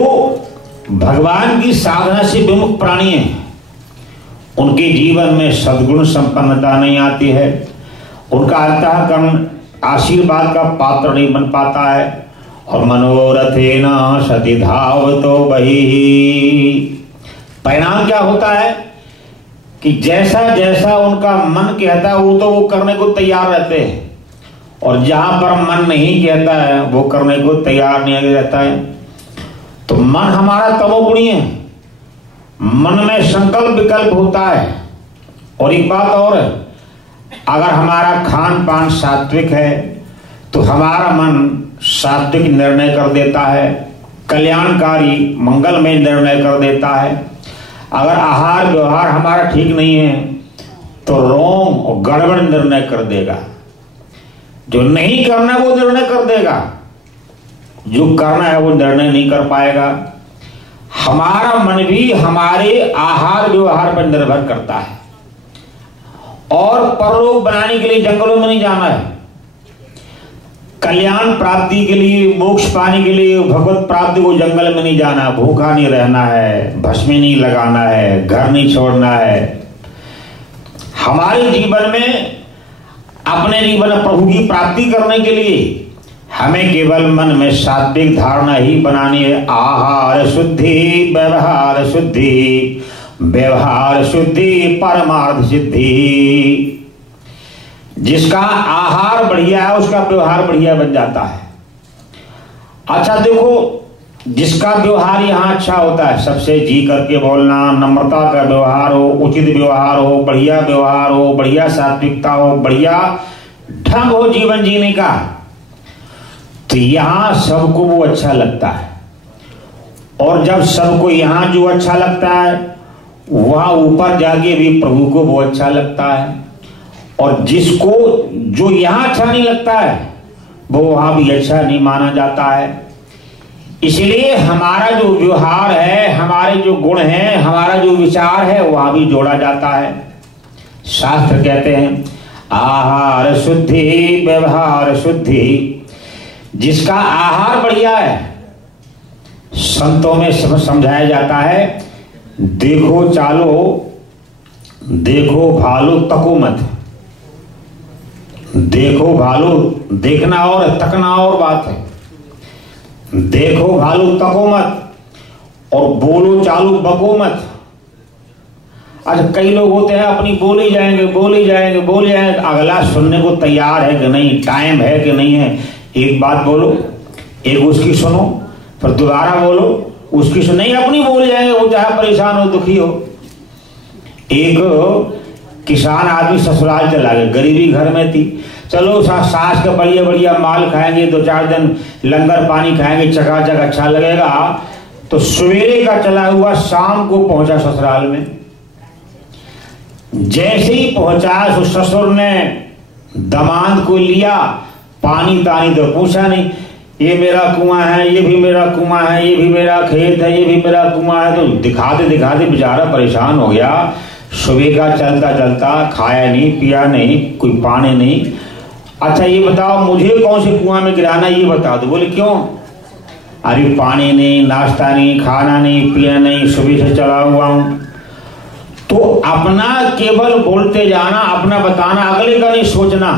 भगवान की साधना से विमुख प्राणी है उनके जीवन में सद्गुण संपन्नता नहीं आती है, उनका अंतःकरण आशीर्वाद का पात्र नहीं बन पाता है। और मनोरथेन सति धावतो वही। परिणाम क्या होता है कि जैसा जैसा उनका मन कहता है वो करने को तैयार रहते हैं, और जहां पर मन नहीं कहता है वो करने को तैयार नहीं रहता है। तो मन हमारा तमोगुणी है, मन में संकल्प विकल्प होता है। और एक बात और है, अगर हमारा खान पान सात्विक है तो हमारा मन सात्विक निर्णय कर देता है, कल्याणकारी मंगलमय निर्णय कर देता है। अगर आहार व्यवहार हमारा ठीक नहीं है तो रोंग और गड़बड़ निर्णय कर देगा। जो नहीं करना वो निर्णय कर देगा, जो करना है वो निर्णय नहीं कर पाएगा। हमारा मन भी हमारे आहार व्यवहार पर निर्भर करता है। और परलोक बनाने के लिए जंगलों में नहीं जाना है, कल्याण प्राप्ति के लिए, मोक्ष पाने के लिए, भगवत प्राप्ति को जंगल में नहीं जाना, भूखा नहीं रहना है, भस्म नहीं लगाना है, घर नहीं छोड़ना है। हमारे जीवन में अपने जीवन में प्रभु की प्राप्ति करने के लिए हमें केवल मन में सात्विक धारणा ही बनानी है। आहार शुद्धि, व्यवहार शुद्धि, व्यवहार शुद्धि, परमार्थ सिद्धि। जिसका आहार बढ़िया है उसका व्यवहार बढ़िया बन जाता है। अच्छा देखो, जिसका व्यवहार यहाँ अच्छा होता है, सबसे जी करके बोलना, नम्रता का व्यवहार हो, उचित व्यवहार हो, बढ़िया व्यवहार हो, बढ़िया सात्विकता हो, बढ़िया ढंग हो जीवन जीने का, तो यहाँ सबको वो अच्छा लगता है। और जब सबको यहाँ जो अच्छा लगता है वहां ऊपर जाके भी प्रभु को वो अच्छा लगता है। और जिसको जो यहाँ अच्छा नहीं लगता है वो वहां भी अच्छा नहीं माना जाता है। इसलिए हमारा जो व्यवहार है, हमारे जो गुण हैं, हमारा जो विचार है वहां भी जोड़ा जाता है। शास्त्र कहते हैं आहार शुद्धि, व्यवहार शुद्धि। जिसका आहार बढ़िया है संतों में समझाया जाता है, देखो चालो, देखो भालो तको मत। देखो भालो देखना और तकना और बात है। देखो भालो तको मत और बोलो चालू बको मत। अच्छा, कई लोग होते हैं अपनी बोली जाएंगे बोली जाएंगे बोली जाएंगे, अगला सुनने को तैयार है कि नहीं, टाइम है कि नहीं है। एक बात बोलो, एक उसकी सुनो, फिर दोबारा बोलो उसकी सुनो, नहीं अपनी बोल जाएंगे, वो चाहे परेशान हो दुखी हो। एक किसान आदमी ससुराल चला गया, गरीबी घर में थी, चलो सास का बढ़िया बढ़िया माल खाएंगे, 2-4 दिन लंगर पानी खाएंगे, चकाचक अच्छा लगेगा। तो सवेरे का चला हुआ शाम को पहुंचा ससुराल में। जैसे ही पहुंचा तो ससुर ने दामाद को लिया, पानी तानी तो पूछा नहीं, ये मेरा कुआं है, ये भी मेरा कुआं है, ये भी मेरा खेत है, ये भी मेरा कुआं है। तो दिखाते दिखाते बेचारा परेशान हो गया। सुबह का चलता चलता खाया नहीं पिया नहीं, कोई पानी नहीं। अच्छा ये बताओ मुझे कौन से कुआं में गिराना, ये बता दो। बोले क्यों? अरे पानी नहीं, नाश्ता नहीं, खाना नहीं, पिया नहीं, सुबह से चला हुआ हूं। तो अपना केवल बोलते जाना, अपना बताना, अगले का नहीं सोचना।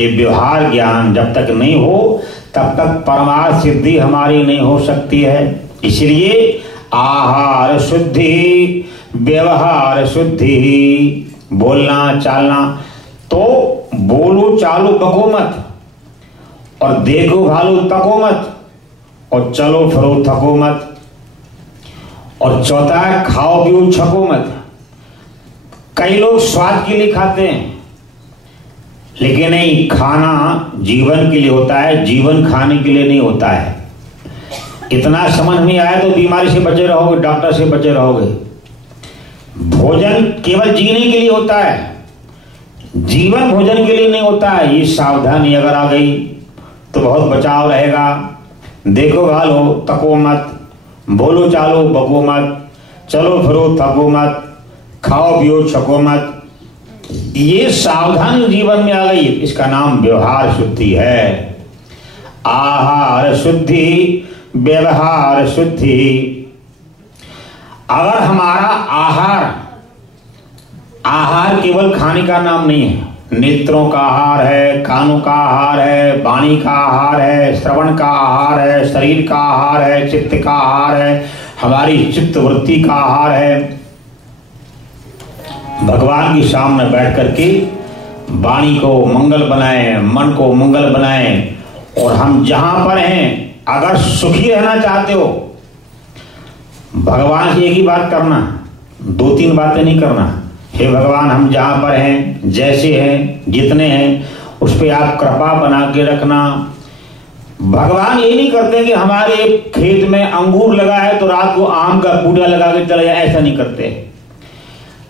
ये व्यवहार ज्ञान जब तक नहीं हो तब तक परमार्थ सिद्धि हमारी नहीं हो सकती है। इसलिए आहार शुद्धि, व्यवहार शुद्धि, बोलना चालना। तो बोलो चालो बको मत और देखो भालो तको मत और चलो फिरो थको मत। और चौथा है खाओ पियो छको मत। कई लोग स्वाद के लिए खाते हैं, लेकिन नहीं, खाना जीवन के लिए होता है, जीवन खाने के लिए नहीं होता है। इतना समझ में आया तो बीमारी से बचे रहोगे, डॉक्टर से बचे रहोगे। भोजन केवल जीने के लिए होता है, जीवन भोजन के लिए नहीं होता है। ये सावधानी अगर आ गई तो बहुत बचाव रहेगा। देखो भालो तको मत, बोलो चालो बको मत, चलो फिरो थको मत, खाओ पियो छको मत। ये सावधानी जीवन में आ गई, इसका नाम व्यवहार शुद्धि है। आहार शुद्धि, व्यवहार शुद्धि। अगर हमारा आहार केवल खाने का नाम नहीं है, नेत्रों का आहार है, कानों का आहार है, वाणी का आहार है, श्रवण का आहार है, शरीर का आहार है, चित्त का आहार है, हमारी चित्त वृत्ति का आहार है। भगवान के सामने बैठ करके वाणी को मंगल बनाएं, मन को मंगल बनाएं। और हम जहां पर हैं, अगर सुखी रहना चाहते हो, भगवान से एक ही बात करना, 2-3 बातें नहीं करना। हे भगवान, हम जहां पर हैं, जैसे हैं, जितने हैं, उस पर आप कृपा बना के रखना। भगवान ये नहीं करते कि हमारे खेत में अंगूर लगा है तो रात को आम का कूड़ा लगा के चले जाए, ऐसा नहीं करते।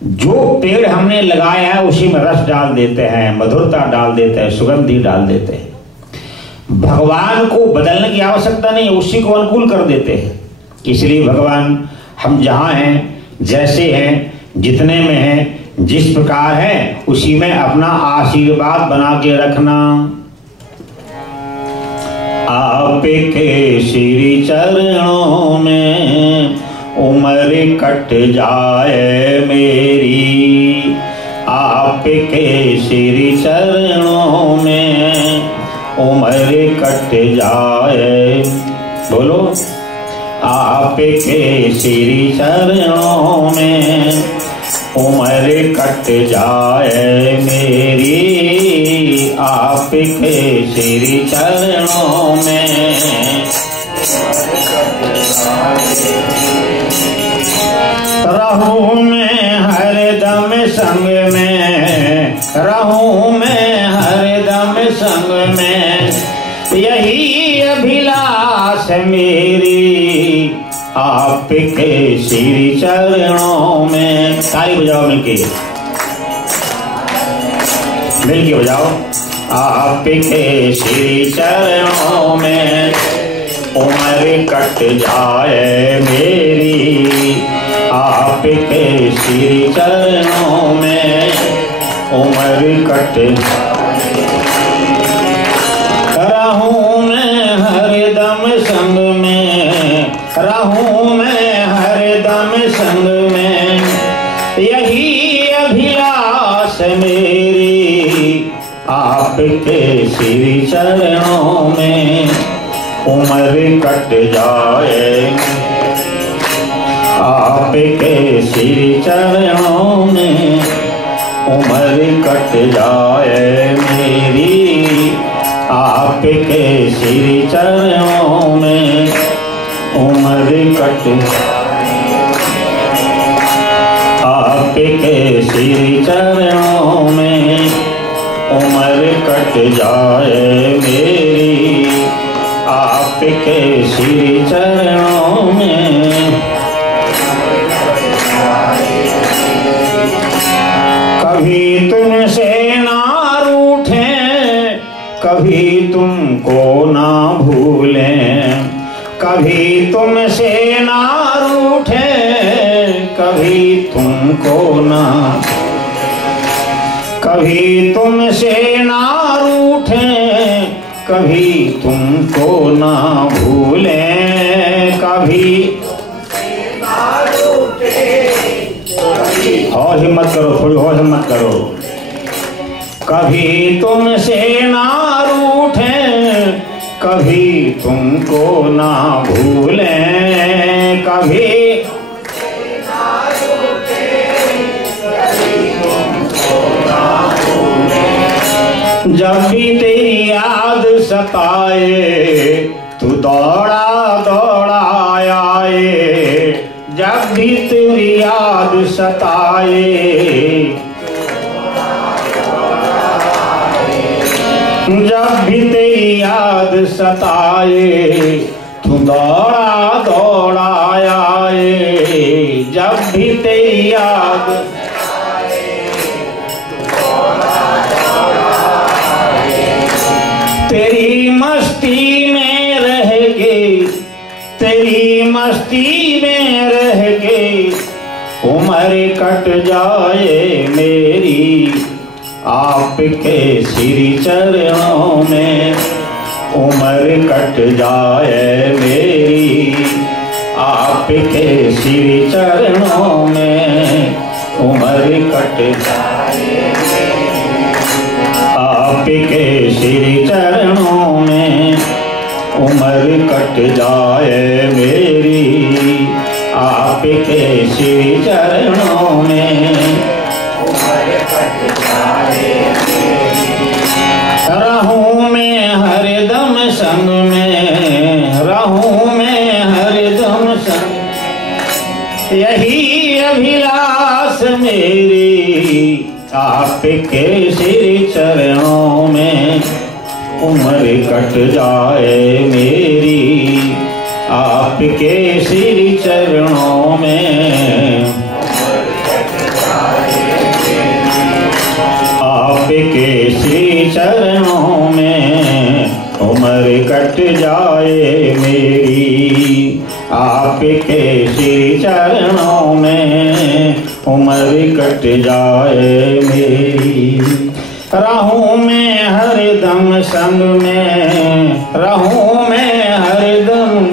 जो पेड़ हमने लगाया है उसी में रस डाल देते हैं, मधुरता डाल देते हैं, सुगंधी डाल देते हैं। भगवान को बदलने की आवश्यकता नहीं, उसी को अनुकूल कर देते हैं। इसलिए भगवान हम जहां हैं, जैसे हैं, जितने में हैं, जिस प्रकार है, उसी में अपना आशीर्वाद बना के रखना। आपके श्री चरणों में उम्र कट जाए मेरी, आपके श्री चरणों में उम्र कट जाए। बोलो, आपके श्री चरणों में उम्र कट जाए मेरी, आपके श्री चरणों में रहूं मैं हरदम संग में, रहूं मैं हरदम संग में, यही अभिलाष मेरी, आपके श्री चरणों में। ताली बजाओ मिलके, मिलके बजाओ। आपके श्री चरणों में उम्र कट जाए मेरी, आपके श्री चरणों में उम्र कट रहूं मैं हरदम संग में, रहूं मेरी आपके श्री चरणों में उम्र कट जाए। आपके श्री चरणों में उम्र कट जाए मेरी। आपके श्री चरणों में उम्र कट। आपके श्री चरणों में उम्र कट जाए मेरी। आपके श्री चरणों में कभी तुमसे ना रूठे, कभी तुमको ना भूलें। कभी तुमसे ना रूठे, कभी तुमको ना। कभी तुमसे ना रूठे, कभी तुमको ना भूलें। कभी और हिम्मत करो, थोड़ी और हिम्मत करो। कभी तुमसे ना रूठे, कभी तुमको ना भूलें। कभी जब भी तेरी याद सताए तू दौड़ा दौड़ा आए। जब भी तेरी याद सताए जब भी तेरी याद सताए तू दौड़ा दौड़ा आए। जब भी तेरी याद तेरी मस्ती में रह के, तेरी मस्ती में रह के उम्र कट जाए मेरी। आपके श्री चरणों में उम्र कट जाए मेरी। आपके श्री चरणों में उम्र कट जाए। आपके श्री चरणों में उम्र कट जाए मेरी। आपके श्री चरणों में उम्र कट जाए मेरी। रहूं मैं हरदम संग में, रहूं मैं हरदम संग। यही अभिलाष मेरी। आपके श्री चरणों में उम्र कट जाए मेरी। आपके श्री चरणों में आपके श्री चरणों में उम्र कट जाए मेरी। आपके श्री चरणों में उम्र कट जाए मेरी। रहूं मैं हरदम संग में, रहूं मैं हरदम।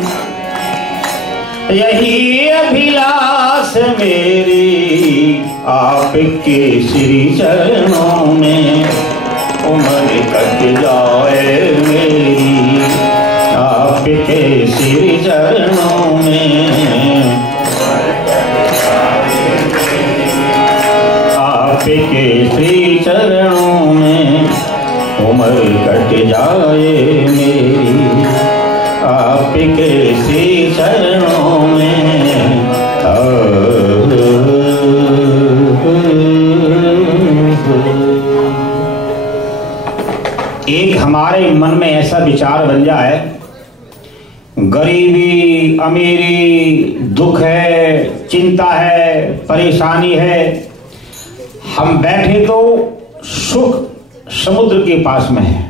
यही अभिलाष मेरी। आपके श्री चरणों में उम्र कट जाए मेरी। आपके श्री चरणों में आपके श्री चरणों में उम्र कट जाए मेरी। आपके श्री चरणों में एक हमारे मन में ऐसा विचार बन जाए, गरीबी अमीरी, दुख है, चिंता है, परेशानी है, हम बैठे तो सुख समुद्र के पास में है,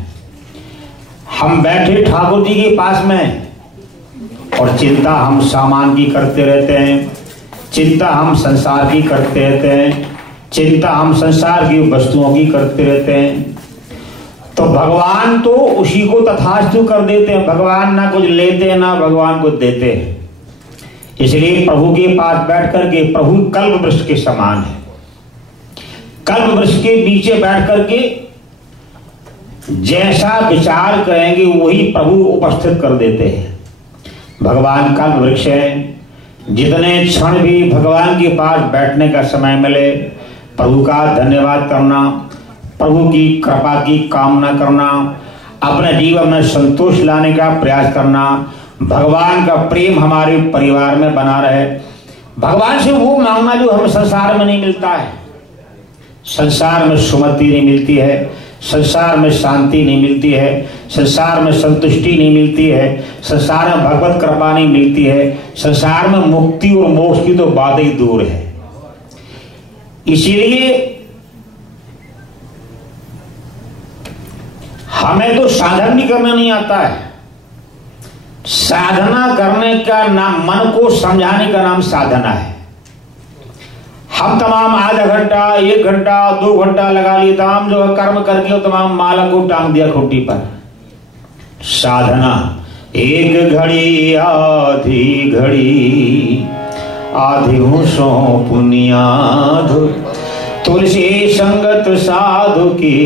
हम बैठे ठाकुर जी के पास में, और चिंता हम सामान की करते रहते हैं, चिंता हम संसार की करते रहते हैं, चिंता हम संसार की वस्तुओं की करते रहते हैं। तो भगवान तो उसी को तथास्तु कर देते हैं। भगवान ना कुछ लेते हैं ना भगवान को देते हैं। इसलिए प्रभु के पास बैठ करके, प्रभु कल्प वृक्ष के समान है, कल्प वृक्ष के नीचे बैठ करके जैसा विचार करेंगे वही प्रभु उपस्थित कर देते हैं। भगवान कल्प वृक्ष है। जितने क्षण भी भगवान के पास बैठने का समय मिले प्रभु का धन्यवाद करना, प्रभु की कृपा की कामना करना, अपने जीवन में संतोष लाने का प्रयास करना, भगवान का प्रेम हमारे परिवार में बना रहे। भगवान से वो मांगना जो हमें संसार में नहीं मिलता है। संसार में सुमति नहीं मिलती है, संसार में शांति नहीं मिलती है, संसार में संतुष्टि नहीं मिलती है, संसार में भगवत कृपा नहीं मिलती है, संसार में मुक्ति और मोक्ष की तो बात ही दूर है। इसीलिए हमें तो साधन भी करना नहीं आता है। साधना करने का नाम, मन को समझाने का नाम साधना है। हम तमाम आधा घंटा, 1 घंटा, 2 घंटा लगा लिए, तमाम जो है कर्म करके तमाम माला को टांग दिया खूंटी पर। साधना एक घड़ी आधी घड़ी, आधी सो पुनियाध, तुलसी संगत साधु की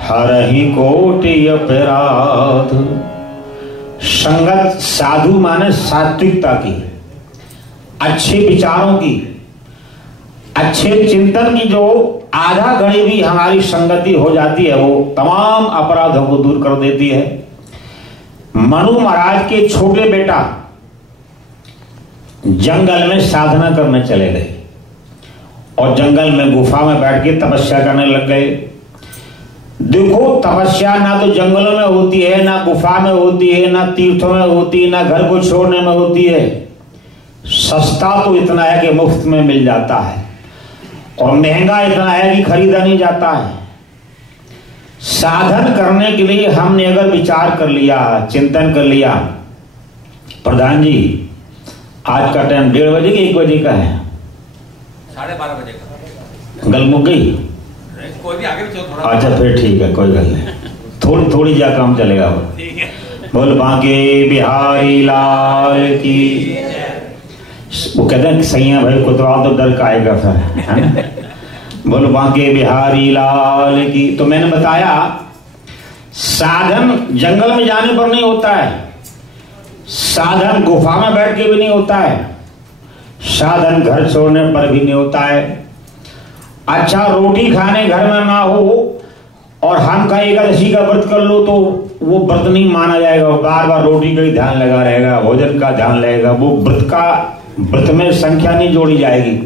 हरहि कोटि अपराध। संगत साधु माने सात्विकता की, अच्छे विचारों की, अच्छे चिंतन की। जो आधा घड़ी भी हमारी संगति हो जाती है वो तमाम अपराधों को दूर कर देती है। मनु महाराज के छोटे बेटा जंगल में साधना करने चले गए और जंगल में गुफा में बैठ के तपस्या करने लग गए। देखो, तपस्या ना तो जंगलों में होती है, ना गुफा में होती है, ना तीर्थों में होती है, ना घर को छोड़ने में होती है। सस्ता तो इतना है कि मुफ्त में मिल जाता है और महंगा इतना है कि खरीदा नहीं जाता है। साधन करने के लिए हमने अगर विचार कर लिया, चिंतन कर लिया, प्रधान जी आज का टाइम 1:30 बजे कि 1 बजे का है? 12:30 बजे का। गल मुक गई? कोई भी आगे थोड़ा। अच्छा फिर ठीक है, कोई गल नहीं, थोड़ी थोड़ी जा काम चलेगा। ठीक है। बोल बांके बिहारी लाल की। वो कहते हैं सैया भाई कुतवा तो डर का आएगा फिर, है ना? बोल बांके बिहारी लाल की। तो मैंने बताया साधन जंगल में जाने पर नहीं होता है, साधन गुफा में बैठ के भी नहीं होता है, साधन घर छोड़ने पर भी नहीं होता है। अच्छा, रोटी खाने घर में ना हो और हम का एकादशी का व्रत कर लो तो वो व्रत नहीं माना जाएगा। बार बार रोटी का ही ध्यान लगा रहेगा, भोजन का ध्यान लगेगा, वो व्रत में संख्या नहीं जोड़ी जाएगी।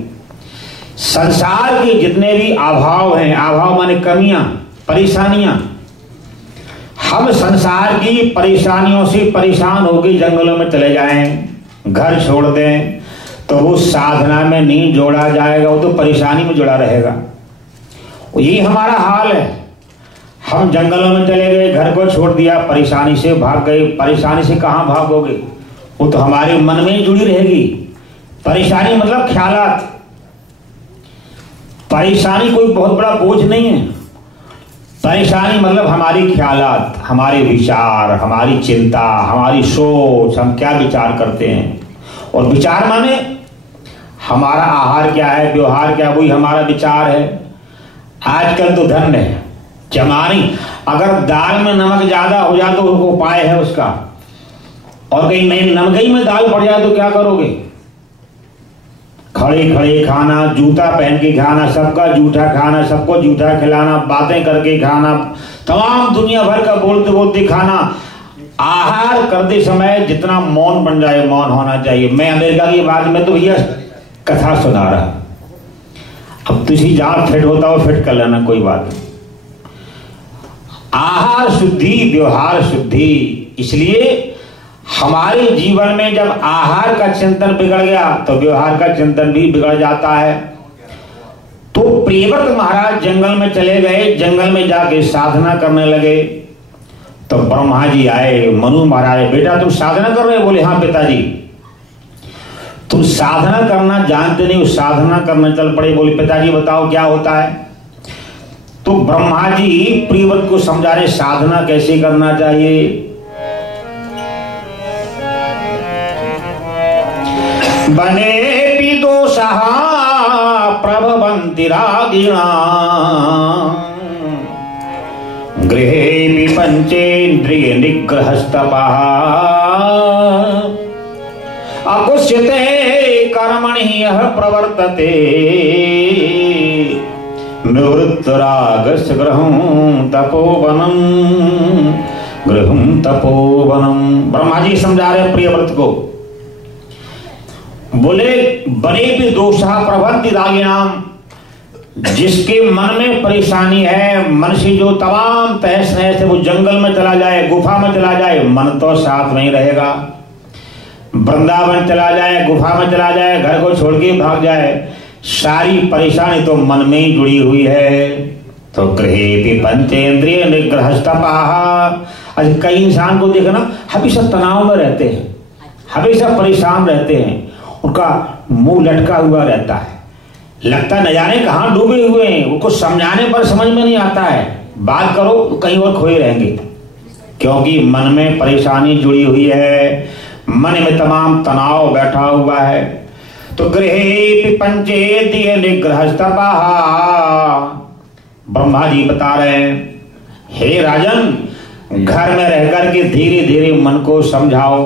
संसार के जितने भी अभाव हैं, अभाव माने कमियां, परेशानियां, हम संसार की परेशानियों से परेशान होकर जंगलों में चले जाएं, घर छोड़ दें, तो वो साधना में नहीं जोड़ा जाएगा, वो तो परेशानी में जुड़ा रहेगा। यही हमारा हाल है। हम जंगलों में चले गए, घर को छोड़ दिया, परेशानी से भाग गए। परेशानी से कहां भागोगे? वो तो हमारे मन में ही जुड़ी रहेगी। परेशानी मतलब ख्यालात। परेशानी कोई बहुत बड़ा बोझ नहीं है। परेशानी मतलब हमारी ख्यालात, हमारे विचार, हमारी चिंता, हमारी सोच, हम क्या विचार करते हैं। और विचार माने हमारा आहार क्या है, व्यवहार क्या, वही हमारा विचार है। आजकल तो धन है जमानी, अगर दाल में नमक ज्यादा हो जाए तो उपाय है उसका, और कहीं नहीं नमकई में दाल पड़ जाए तो क्या करोगे? खड़े खड़े खाना, जूता पहन के खाना, सबका जूठा खाना, सबको जूठा खिलाना, बातें करके खाना, तमाम दुनिया भर का बोलते बोलते खाना। आहार करते समय जितना मौन बन जाए, मौन होना चाहिए। मैं अमेरिका की बात में तो भैया कथा सुना रहा, अब तुझी जहां फिट होता हो फिट कर लेना, कोई बात नहीं। आहार शुद्धि, व्यवहार शुद्धि। इसलिए हमारे जीवन में जब आहार का चिंतन बिगड़ गया तो व्यवहार का चिंतन भी बिगड़ जाता है। तो प्रियव्रत महाराज जंगल में चले गए, जंगल में जाके साधना करने लगे। तो ब्रह्मा जी आए, मनु महाराज, बेटा तुम साधना कर रहे हो? बोले हाँ पिताजी। तुम साधना करना जानते नहीं, साधना करने चल पड़े। बोले पिताजी बताओ क्या होता है? तो ब्रह्मा जी प्रियव्रत को समझा रहे साधना कैसे करना चाहिए। बने विदोषः प्रभवन्ति रागिणा गृहे पंचेन्द्रिय निग्रहस्तपः अकुस्यते कर्मणि यः प्रवर्तते निवृत्तरागस्य गृहं तपोवनम ब्रह्मा जी समझा रहे प्रियव्रत को, बोले बने भी दोषा प्रभंति रागिणाम, जिसके मन में परेशानी है, मन से जो तमाम तहस नहस है, वो जंगल में चला जाए, गुफा में चला जाए, मन तो साथ नहीं रहेगा। वृंदावन चला जाए, गुफा में चला जाए, घर को छोड़ के भाग जाए, सारी परेशानी तो मन में ही जुड़ी हुई है। तो गृहे पंचेन्द्रिय निग्रहस्तपाः। आज कई इंसान को देखो ना, हमेशा तनाव में रहते हैं, हमेशा परेशान रहते हैं, उनका मुंह लटका हुआ रहता है, लगता न जाने कहां डूबे हुए हैं, उनको समझाने पर समझ में नहीं आता है, बात करो तो कहीं और खोए रहेंगे, क्योंकि मन में परेशानी जुड़ी हुई है, मन में तमाम तनाव बैठा हुआ है। तो गृहे पंचेन्द्रिय निग्रहस्तपाः, ब्रह्मा जी बता रहे हैं, हे राजन, घर में रहकर के धीरे धीरे मन को समझाओ,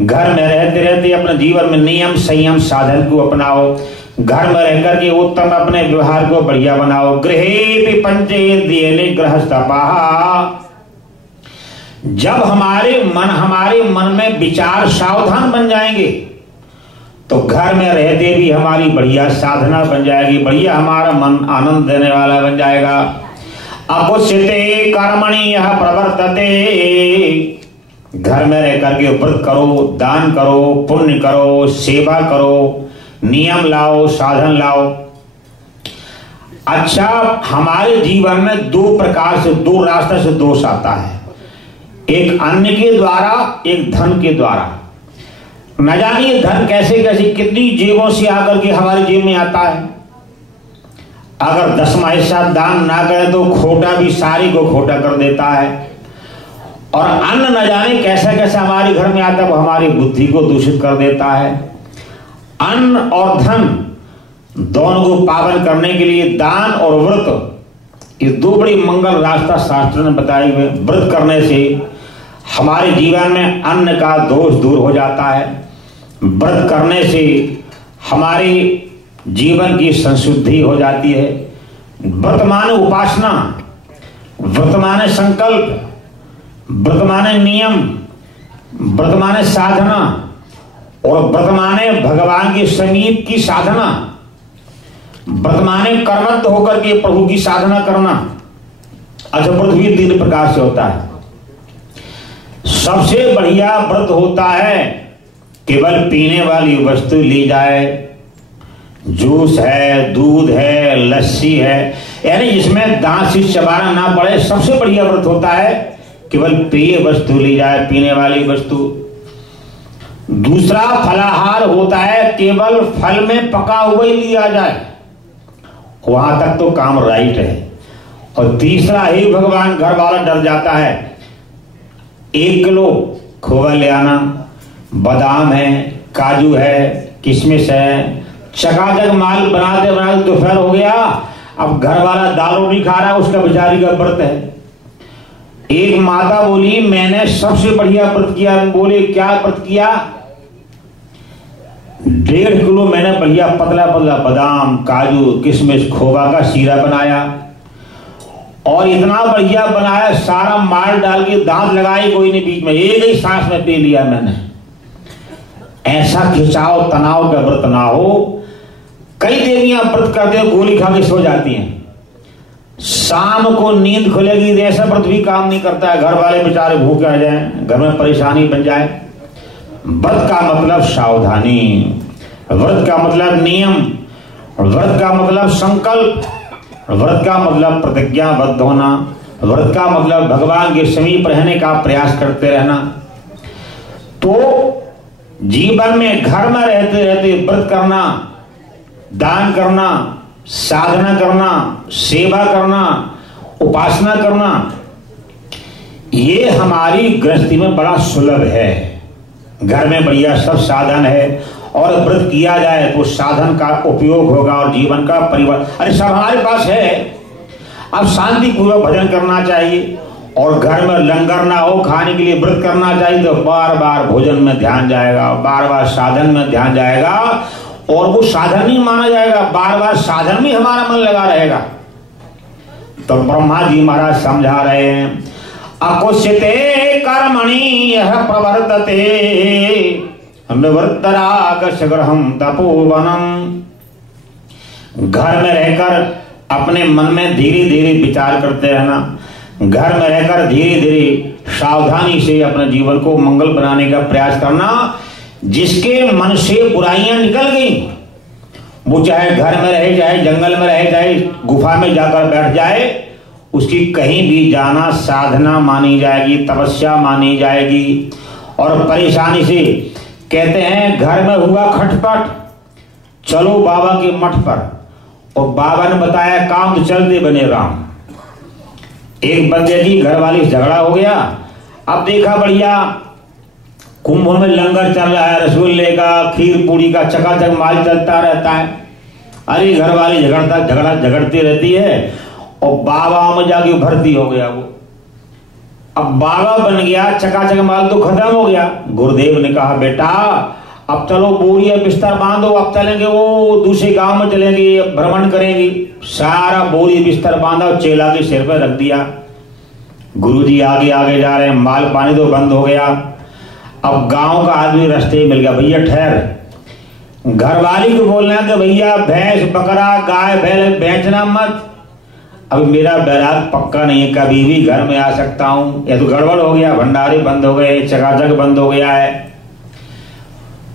घर में रहते रहते अपने जीवन में नियम संयम साधन को अपनाओ, घर में रहकर के उत्तम अपने व्यवहार को बढ़िया बनाओ। गृहे पंचेन्द्रिय निग्रहस्तपाः। जब हमारे मन में विचार सावधान बन जाएंगे तो घर में रहते भी हमारी बढ़िया साधना बन जाएगी, बढ़िया हमारा मन आनंद देने वाला बन जाएगा। अकुस्यते कर्मणि यः प्रवर्तते। घर में रह करके व्रत करो, दान करो, पुण्य करो, सेवा करो, नियम लाओ, साधन लाओ। अच्छा, हमारे जीवन में दो प्रकार से, दो रास्ते से दोष आता है, एक अन्न के द्वारा, एक धन के द्वारा। न जानिए धन कैसे कैसे कितनी जेबों से आकर के हमारी जेब में आता है। अगर 10वां हिस्सा दान ना करें तो खोटा भी सारी को खोटा कर देता है। और अन्न न जाने कैसा कैसा हमारे घर में आता है, वो हमारी बुद्धि को दूषित कर देता है। अन्न और धन दोनों को पावन करने के लिए दान और व्रत, ये दो बड़ी मंगल रास्ता शास्त्र ने बताए हुए। व्रत करने से हमारे जीवन में अन्न का दोष दूर हो जाता है, व्रत करने से हमारे जीवन की संशुद्धि हो जाती है। वर्तमान उपासना, वर्तमान संकल्प, वर्तमान नियम, वर्तमान साधना और वर्तमान भगवान के समीप की साधना, वर्तमान कर्मठ होकर के प्रभु की साधना करना। अच्छा, व्रत भी 3 प्रकार से होता है। सबसे बढ़िया व्रत होता है केवल पीने वाली वस्तु ली जाए, जूस है, दूध है, लस्सी है, यानी जिसमें दांत से चबाना ना पड़े, सबसे बढ़िया व्रत होता है केवल पेय वस्तु ली जाए, पीने वाली वस्तु। दूसरा फलाहार होता है, केवल फल में पका हुआ ही लिया जाए, वहां तक तो काम राइट है। और तीसरा ही भगवान घर वाला डर जाता है, 1 किलो खोवा ले आना, बादाम है, काजू है, किशमिश है, चकाचक माल बनाते बनाते दोपहर हो गया, अब घर वाला दाल रोटी खा रहा है, उसका बेचारी का व्रत है। एक माता बोली, मैंने सबसे बढ़िया व्रत किया। बोले क्या व्रत किया? 1.5 किलो मैंने बढ़िया पतला पतला बादाम, काजू, किशमिश, खोवा का शीरा बनाया, और इतना बढ़िया बनाया, सारा माल डाल के दांत लगाई कोई नहीं, बीच में एक ही सांस में पी लिया मैंने। ऐसा खिंचाव तनाव का व्रत ना हो। कई देवियां व्रत करते हैं, गोली खा के सो जाती हैं, शाम को नींद खुलेगी, ऐसा व्रत भी काम नहीं करता है, घर वाले बेचारे भूखे आ जाए, घर में परेशानी बन जाए। व्रत का मतलब सावधानी, व्रत का मतलब नियम, व्रत का मतलब संकल्प, व्रत का मतलब प्रतिज्ञाबद्ध होना, व्रत का मतलब भगवान के समीप रहने का प्रयास करते रहना। तो जीवन में घर में रहते रहते व्रत करना, दान करना, साधना करना, सेवा करना, उपासना करना, ये हमारी गृहस्थी में बड़ा सुलभ है। घर में बढ़िया सब साधन है और व्रत किया जाए तो साधन का उपयोग होगा और जीवन का परिवर्तन। अरे सब हमारे पास है, अब शांति पूर्वक भजन करना चाहिए और घर में लंगर ना हो, खाने के लिए व्रत करना चाहिए तो बार बार भोजन में ध्यान जाएगा, बार बार साधन में ध्यान जाएगा और वो साधन ही माना जाएगा, बार बार साधन में हमारा मन लगा रहेगा। तो ब्रह्मा जी महाराज समझा रहे हैं, अकुश्यते कर्मणि यह प्रवर्तते निवृत्तराग सग्रहम तपोवनम। घर में रहकर अपने मन में धीरे धीरे विचार करते रहना, घर में रहकर धीरे धीरे सावधानी से अपने जीवन को मंगल बनाने का प्रयास करना। जिसके मन से बुराइयां निकल गई, वो चाहे घर में रहे, चाहे जंगल में रहे, चाहे गुफा में जाकर बैठ जाए, उसकी कहीं भी जाना साधना मानी जाएगी, तपस्या मानी जाएगी। और परेशानी से कहते हैं घर में हुआ खटपट, चलो बाबा के मठ पर, और बाबा ने बताया काम तो चलते बने राम। एक बंदे की घर वाली झगड़ा हो गया, अब देखा बढ़िया कुंभ में लंगर चल रहा है, रसगुल्ले का, खीर पूरी का चकाचक माल चलता रहता है। अरे घर वाली झगड़ती रहती है और बाबा में जाके भर्ती हो गया वो। अब बाबा बन गया, चकाचक माल तो खत्म हो गया। गुरुदेव ने कहा बेटा अब चलो बोरी या बिस्तर बांधो, अब चलेंगे वो दूसरे गांव में चलेंगे, भ्रमण करेंगे। सारा बोरी बिस्तर बांधा और चेला के सिर पर रख दिया। गुरुजी आगे आगे जा रहे हैं, माल पानी तो बंद हो गया। अब गांव का आदमी रास्ते मिल गया, भैया ठहर। घरवाली को बोलना कि भैया भैंस बकरा गाय बैल बेचना मत, अब मेरा बैराग पक्का नहीं है, कभी भी घर में आ सकता हूं। या तो गड़बड़ हो गया, भंडारे बंद हो गए, चकाचक बंद हो गया है।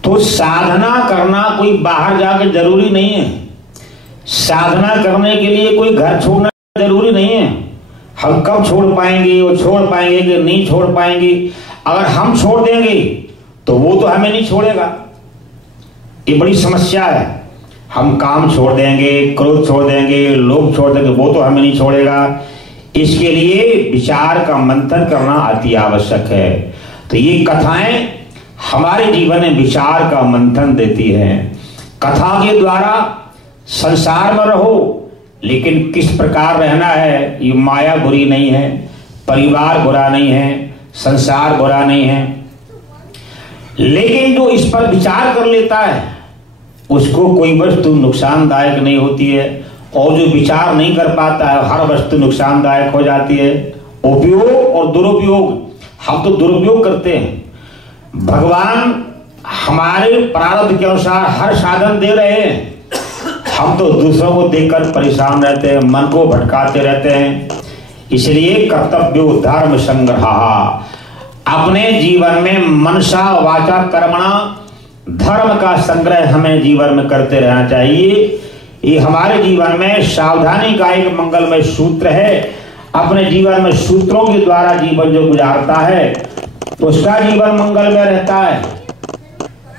तो साधना करना कोई बाहर जाकर जरूरी नहीं है। साधना करने के लिए कोई घर छोड़ना जरूरी नहीं है। हम कब छोड़ पाएंगे, वो छोड़ पाएंगे कि नहीं छोड़ पाएंगे। अगर हम छोड़ देंगे तो वो तो हमें नहीं छोड़ेगा, ये बड़ी समस्या है। हम काम छोड़ देंगे, क्रोध छोड़ देंगे, लोभ छोड़ देंगे, वो तो हमें नहीं छोड़ेगा। इसके लिए विचार का मंथन करना अति आवश्यक है। तो ये कथाएं हमारे जीवन में विचार का मंथन देती हैं। कथा के द्वारा संसार में रहो, लेकिन किस प्रकार रहना है। ये माया बुरी नहीं है, परिवार बुरा नहीं है, संसार बुरा नहीं है, लेकिन जो इस पर विचार कर लेता है उसको कोई वस्तु नुकसानदायक नहीं होती है, और जो विचार नहीं कर पाता है हर वस्तु नुकसानदायक हो जाती है। उपयोग और दुरुपयोग, हम तो दुरुपयोग करते हैं। भगवान हमारे प्रारब्ध के अनुसार हर साधन दे रहे हैं, हम तो दूसरों को देखकर परेशान रहते हैं, मन को भटकाते रहते हैं। इसलिए कर्तव्यो धर्म संग्रह, अपने जीवन में मनसा वाचा कर्मणा धर्म का संग्रह हमें जीवन में करते रहना चाहिए। ये हमारे जीवन में सावधानी का एक मंगलमय सूत्र है। अपने जीवन में सूत्रों के द्वारा जीवन जो गुजारता है तो उसका जीवन मंगलमय रहता है,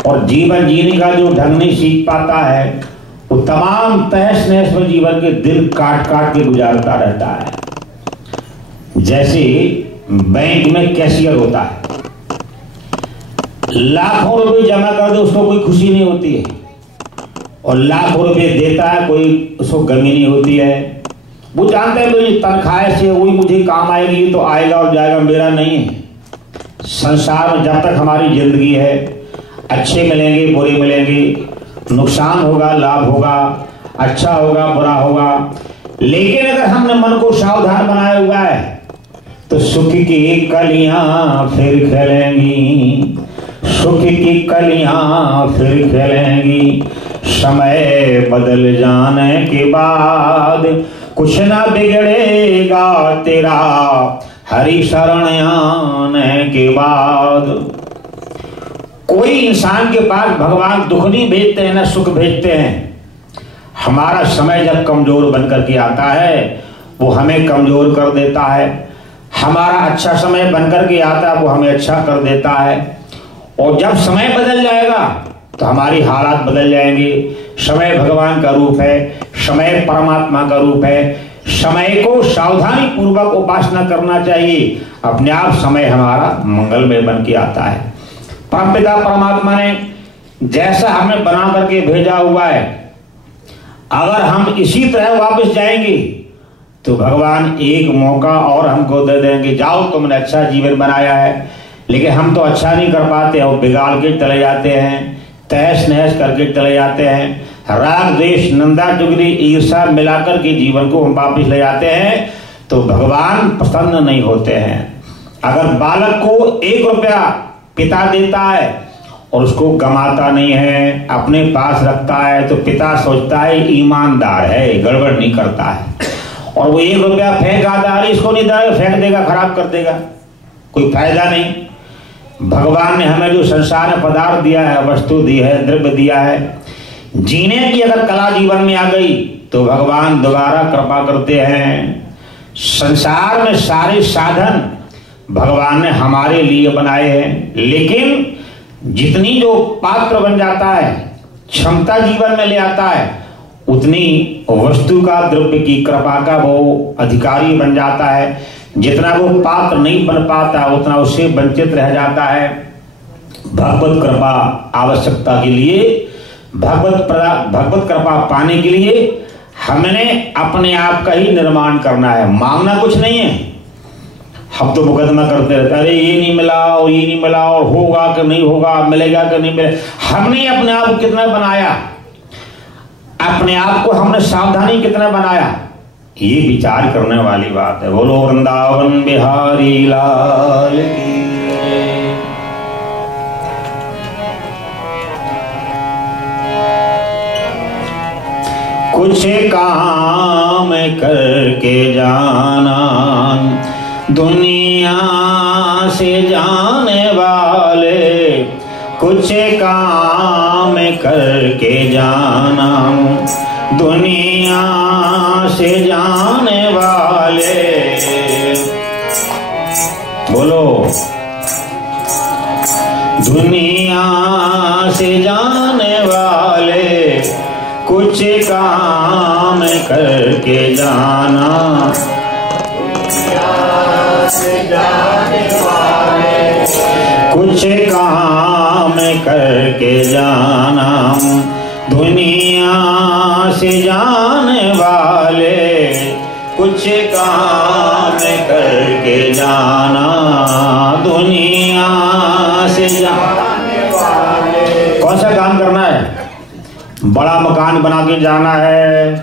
और जीवन जीने का जो ढंग नहीं सीख पाता है वो तमाम तहस नहस में जीवन के दिन काट काट के गुजारता रहता है। जैसे बैंक में कैशियर होता है, लाखों रुपए जमा कर दे उसको कोई खुशी नहीं होती है, और लाखों रुपए देता है कोई उसको गमी नहीं होती है। वो जानता है मेरी तनख्वाह से वही मुझे काम आएगी तो आएगा और जाएगा, मेरा नहीं है। संसार में जब तक हमारी जिंदगी है, अच्छे मिलेंगे बुरे मिलेंगे, नुकसान होगा लाभ होगा, अच्छा होगा बुरा होगा, लेकिन अगर हमने मन को सावधान बनाया हुआ है तो सुख की कलियां फिर खिलेंगी, सुख की कलियां फिर खिलेंगी। समय बदल जाने के बाद कुछ ना बिगड़ेगा तेरा, हरि शरण आने के बाद। कोई इंसान के पास भगवान दुख नहीं भेजते हैं ना सुख भेजते हैं। हमारा समय जब कमजोर बनकर के आता है वो हमें कमजोर कर देता है, हमारा अच्छा समय बनकर के आता है वो हमें अच्छा कर देता है, और जब समय बदल जाएगा तो हमारी हालात बदल जाएंगे। समय भगवान का रूप है, समय परमात्मा का रूप है। समय को सावधानी पूर्वक उपासना करना चाहिए, अपने आप समय हमारा मंगलमय बन के आता है। परमपिता परमात्मा ने जैसा हमें बना करके भेजा हुआ है, अगर हम इसी तरह वापस जाएंगे तो भगवान एक मौका और हमको दे देंगे, जाओ तुमने अच्छा जीवन बनाया है। लेकिन हम तो अच्छा नहीं कर पाते और बिगाड़ के चले जाते हैं, तहस नहस करके चले जाते हैं। राग द्वेष निंदा चुगली ईर्षा मिलाकर के जीवन को हम वापस ले जाते हैं, तो भगवान प्रसन्न नहीं होते हैं। अगर बालक को 1 रुपया पिता देता है और उसको गमाता नहीं है, अपने पास रखता है, तो पिता सोचता है ईमानदार है, गड़बड़ नहीं करता है। और वो 1 रुपया फेंक आता है, इसको नहीं देगा, फेंक देगा, खराब कर देगा, कोई फायदा नहीं। भगवान ने हमें जो संसार में पदार्थ दिया है, वस्तु दी है, द्रव्य दिया है, जीने की अगर कला जीवन में आ गई तो भगवान दोबारा कृपा करते हैं। संसार में सारे साधन भगवान ने हमारे लिए बनाए हैं, लेकिन जितनी जो पात्र बन जाता है, क्षमता जीवन में ले आता है, उतनी वस्तु का, द्रव्य की, कृपा का वो अधिकारी बन जाता है। जितना वो पात्र नहीं बन पाता उतना उससे वंचित रह जाता है। भगवत कृपा आवश्यकता के लिए, भगवत कृपा पाने के लिए हमने अपने आप का ही निर्माण करना है, मांगना कुछ नहीं है। हम तो मुकदमा करते रहते, अरे ये नहीं मिला और ये नहीं मिला और होगा कि नहीं होगा, मिलेगा कि नहीं मिलेगा। हमने अपने आप को कितना बनाया, अपने आप को हमने सावधानी कितना बनाया, ये विचार करने वाली बात है। बोलो वृंदावन बिहारी लाल की। कुछ काम करके जाना दुनिया से जाने वाले, कुछ काम करके जाना दुनिया से जाने वाले। बोलो दुनिया से जाने वाले, कुछ काम करके जाना से जाने वाले, कुछ काम करके जाना दुनिया से जाने वाले, कुछ काम करके जाना दुनिया से जाने वाले। कौन सा काम करना है? बड़ा मकान बना के जाना है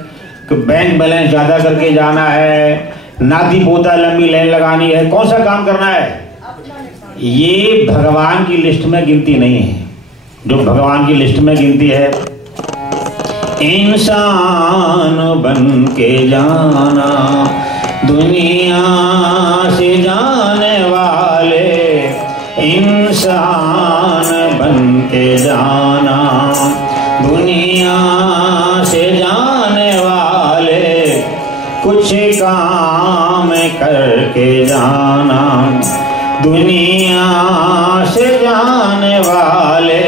कि बैंक बैलेंस ज्यादा करके जाना है, नाती पोता लंबी लाइन लगानी है, कौन सा काम करना है? ये भगवान की लिस्ट में गिनती नहीं है। जो भगवान की लिस्ट में गिनती है, इंसान बन के जाना दुनिया से जाने वाले, इंसान बन के जाना दुनिया से जाने वाले, कुछ काम करके जाना दुनिया से जाने वाले,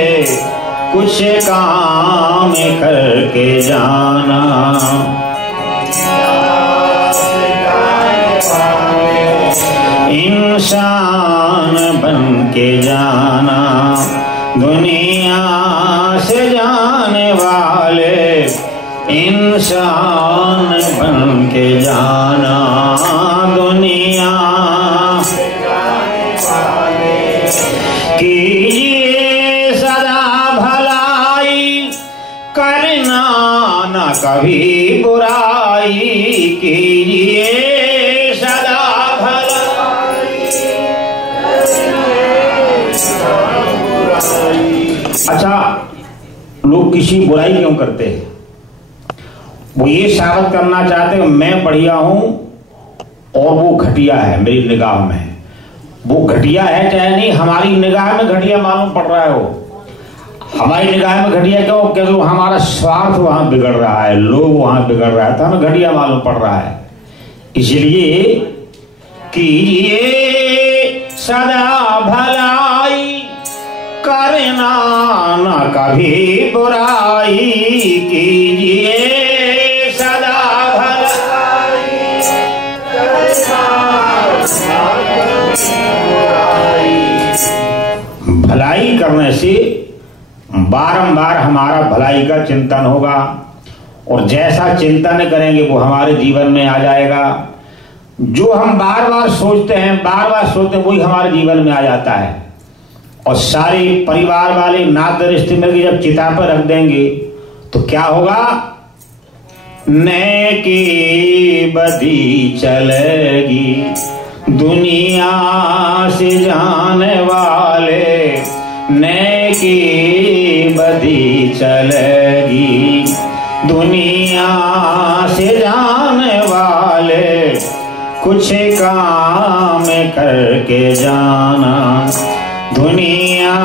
कुछ काम करके जाना। इंसान बन के जाना दुनिया से जाने वाले, इंसान बन के जाना दुनिया से जाने वाले। कीजिए सदा भलाई, करना न कभी बुराई, कीजिए सदा भलाई। अच्छा, लोग किसी बुराई क्यों करते हैं? वो ये साबित करना चाहते हैं मैं बढ़िया हूं और वो घटिया है मेरी निगाह में। वो घटिया है चाहे नहीं, हमारी निगाह में घटिया मालूम पड़ रहा है। वो हमारी निगाह में घटिया क्यों? क्योंकि हमारा स्वार्थ वहां बिगड़ रहा है, लोग वहां बिगड़ रहा है, तो हमें घटिया मालूम पड़ रहा है। इसलिए कीजिए सदा भलाई, करना न कभी बुराई, कीजिए सदा भलाई, भलाई करने से बारंबार हमारा भलाई का चिंतन होगा और जैसा चिंतन करेंगे वो हमारे जीवन में आ जाएगा। जो हम बार बार सोचते हैं वही हमारे जीवन में आ जाता है। और सारे परिवार वाले नाते रिश्ते में जब चिता पर रख देंगे तो क्या होगा? नए की बदी चलेगी दुनिया से जाने वाले, नए की बदी चलेगी दुनिया से जाने वाले, कुछ काम करके जाना दुनिया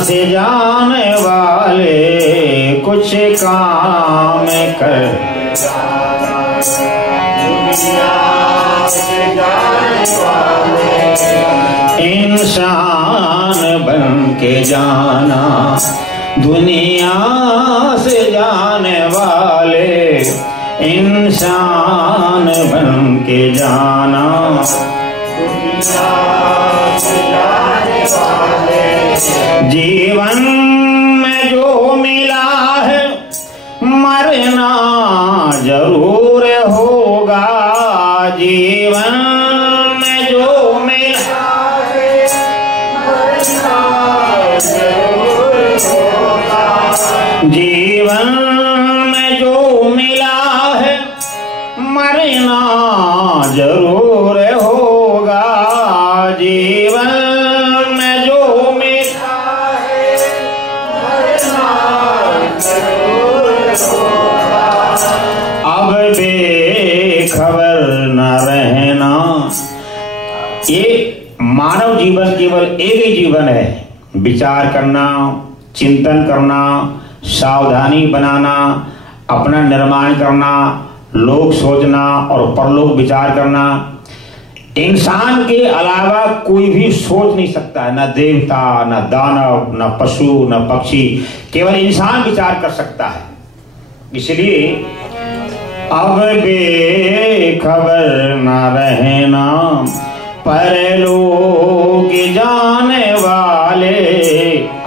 से जाने वाले, कुछ काम करके जाना दुनिया से जाने वाले, इंसान बन के जाना दुनिया से जाने वाले, इंसान बन के जाना दुनिया से जाने वाले। जीवन में जो मिला है मरना जरूर होगा, जीवन में जो मिला है मरना जरूर होगा, जीवन में जो मिला है मरना जरूर होगा, जीवन में जो मिला है मरना जरूर होगा। अब बेखबर न रहना, ये मानव जीवन केवल एक ही जीवन है। विचार करना, चिंतन करना, सावधानी बनाना, अपना निर्माण करना, लोक सोचना और परलोक विचार करना। इंसान के अलावा कोई भी सोच नहीं सकता है, न देवता, न दानव, न पशु, न पक्षी, केवल इंसान विचार कर सकता है। इसलिए अब बेखबर न रहना परलोक जाने वाले,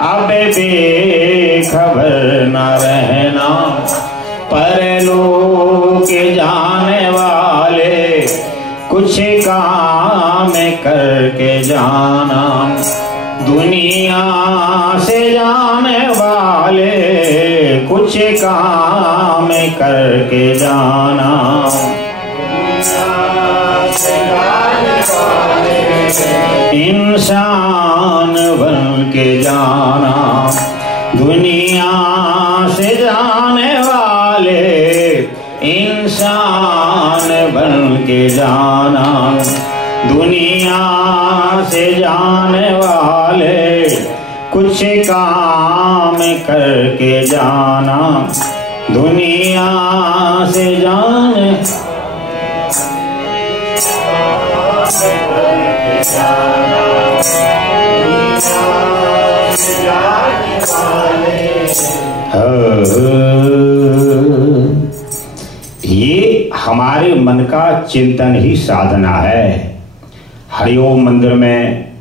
अब बेखबर न रहना परलोक जाने वाले, कुछ काम करके जाना दुनिया से जाने वाले, कुछ काम करके जाना दुनिया से जाने वाले, इंसान बन के जाना दुनिया से जाने वाले, इंसान बन के जाना दुनिया से जाने वाले, कुछ काम करके जाना दुनिया से जाने ये हमारे मन का चिंतन ही साधना है। हरिओम मंदिर में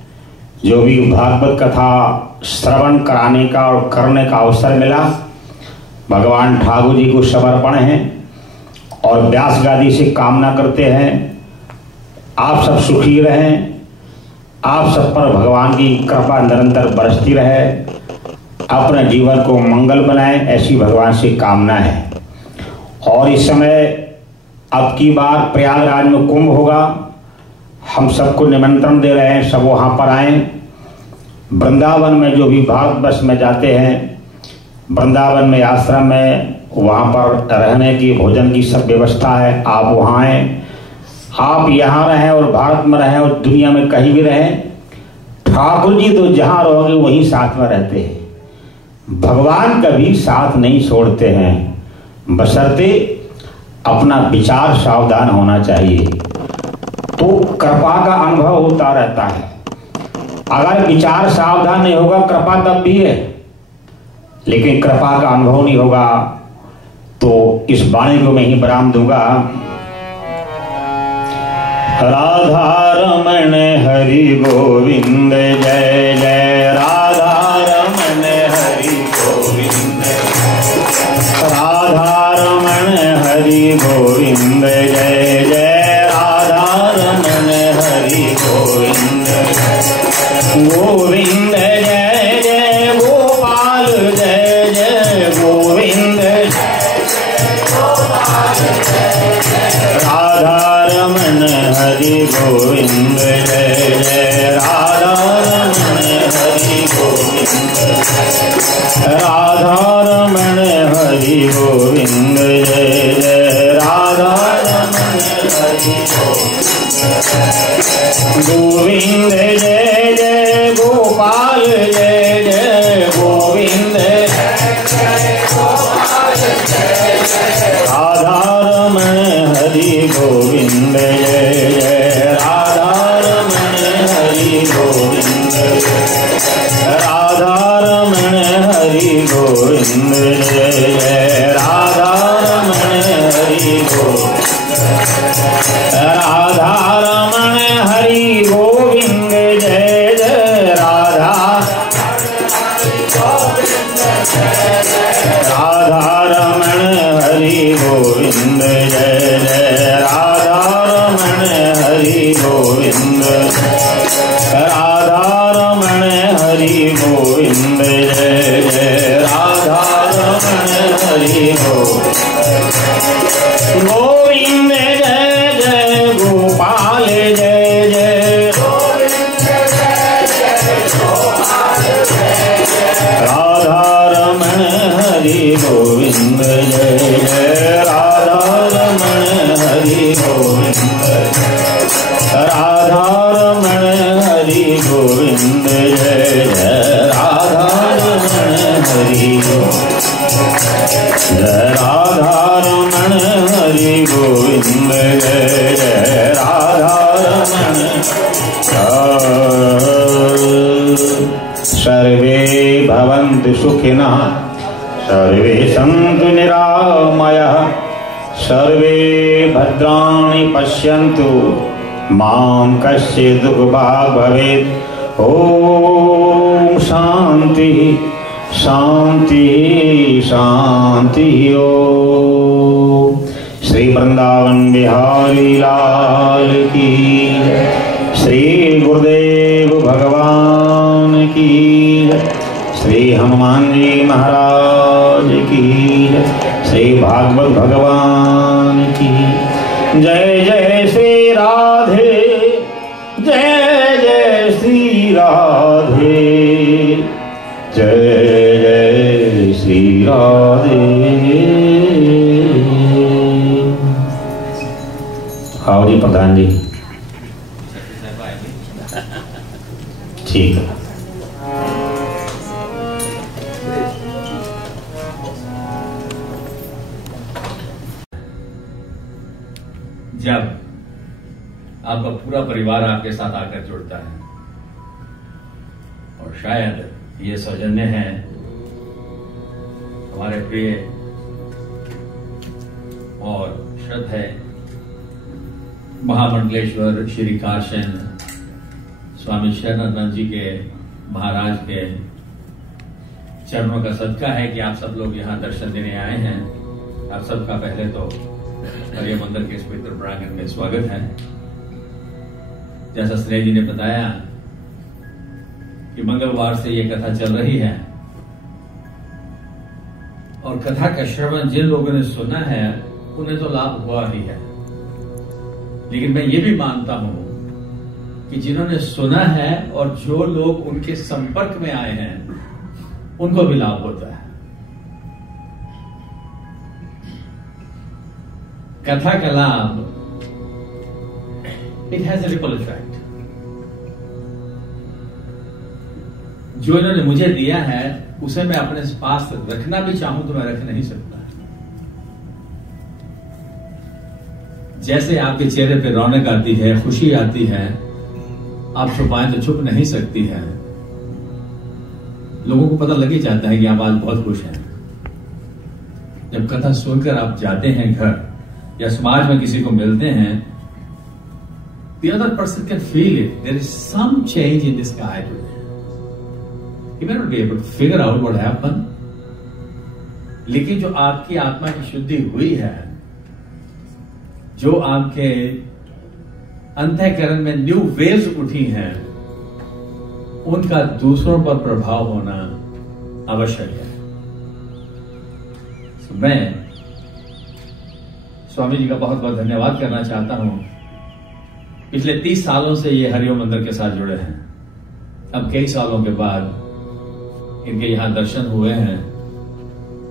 जो भी भागवत कथा श्रवण कराने का और करने का अवसर मिला, भगवान ठाकुर जी को समर्पण है और व्यास गादी से कामना करते हैं आप सब सुखी रहें, आप सब पर भगवान की कृपा निरंतर बरसती रहे, अपने जीवन को मंगल बनाएं, ऐसी भगवान से कामना है। और इस समय अब की बार प्रयागराज में कुंभ होगा, हम सबको निमंत्रण दे रहे हैं, सब वहाँ पर आएं। वृंदावन में जो भी भारतवर्ष में जाते हैं, वृंदावन में आश्रम में वहाँ पर रहने की भोजन की सब व्यवस्था है, आप वहाँ आएँ। आप यहाँ रहें और भारत में रहें और दुनिया में कहीं भी रहें, ठाकुर जी तो जहाँ रहोगे वहीं साथ में रहते हैं। भगवान कभी साथ नहीं छोड़ते हैं, बशर्ते अपना विचार सावधान होना चाहिए, तो कृपा का अनुभव होता रहता है। अगर विचार सावधान नहीं होगा, कृपा तब भी है, लेकिन कृपा का अनुभव नहीं होगा। तो इस वाणी को मैं ही विराम दूंगा। राधा रमण हरि गोविंद जय जय, राधा रमण हरि गोविंद गोविंद जय जय गोपाल जय जय गोविंद राधा रमन हरि गोविंद जय जय राधा रमन हरि गोविंद राधा रमन हरि गोविंद जय जय राधा रमन हरि गोविंद जय जय गोपाल जय जय गोविंद राधा रमन हरि गोविंद जय जय राधा रमन हरि गोविंद राधा रमन हरि गोविंद जय जय राधा रमन हरि गोविंद राधा रमन हरि गोविंद जय जय राधा राधा रमन हरि गोविंद जय जय राधा रमन हरि गोविंद राधा रमन हरि गोविंद जय जय राधा रमन हरि गोविंद जय जय गोपाल जय जय राधा रमन हरि गोविंद जय जय राधा रमन हरि गोविंद राधा रमन हरि गोविंद जय जय राधा रमन हरि राधा रमन हरि गोविंद जय जय राधा रमन सर्वे भवन्तु सुखिनः सर्वे सन्तु निरामयाः सर्वे भद्राणि पश्यन्तु मां कश्चित् दुःखभाग् भवेत् ॐ शान्ति शान्ति शान्ति ओम। श्री वृंदावन बिहारी लाल की श्री गुरुदेव भगवान की श्री हनुमान जी महाराज की श्री भागवत भगवान की जय जय श्री राधे जय जय श्री राधे जय जय श्री राधे। आओ जी प्रधान जी। ठीक है। जब आपका पूरा परिवार आपके साथ आकर जुड़ता है और शायद ये सौजन्य है हमारे प्रिय और श्रद्धेय महामंडलेश्वर श्री काशन स्वामी शरणानंद जी के महाराज के चरणों का सदका है कि आप सब लोग यहाँ दर्शन देने आए हैं। आप सबका पहले तो हरिय मंदिर के इस पवित्र प्रांगण में स्वागत है। जैसा स्नेह जी ने बताया कि मंगलवार से ये कथा चल रही है और कथा का श्रवण जिन लोगों ने सुना है उन्हें तो लाभ हुआ ही है, लेकिन मैं ये भी मानता हूं कि जिन्होंने सुना है और जो लोग उनके संपर्क में आए हैं उनको भी लाभ होता है। कथा का लाभ it has a ripple effect. जो इन्होंने मुझे दिया है उसे मैं अपने पास रखना भी चाहूं तो मैं रख नहीं सकता। जैसे आपके चेहरे पे रौनक आती है, खुशी आती है, आप छुपाएं तो छुप नहीं सकती है। लोगों को पता लग ही जाता है कि आप आज बहुत खुश हैं। जब कथा सुनकर आप जाते हैं घर या समाज में किसी को मिलते हैं, the other person can feel it. There is some change in this guy today. You may not be able to figure out what happened. लेकिन जो आपकी आत्मा की शुद्धि हुई है, जो आपके अंतःकरण में न्यू वेव्स उठी हैं, उनका दूसरों पर प्रभाव होना आवश्यक है। मैं स्वामी जी का बहुत बहुत धन्यवाद करना चाहता हूं। पिछले 30 सालों से ये हरिओम मंदिर के साथ जुड़े हैं। अब कई सालों के बाद इनके यहां दर्शन हुए हैं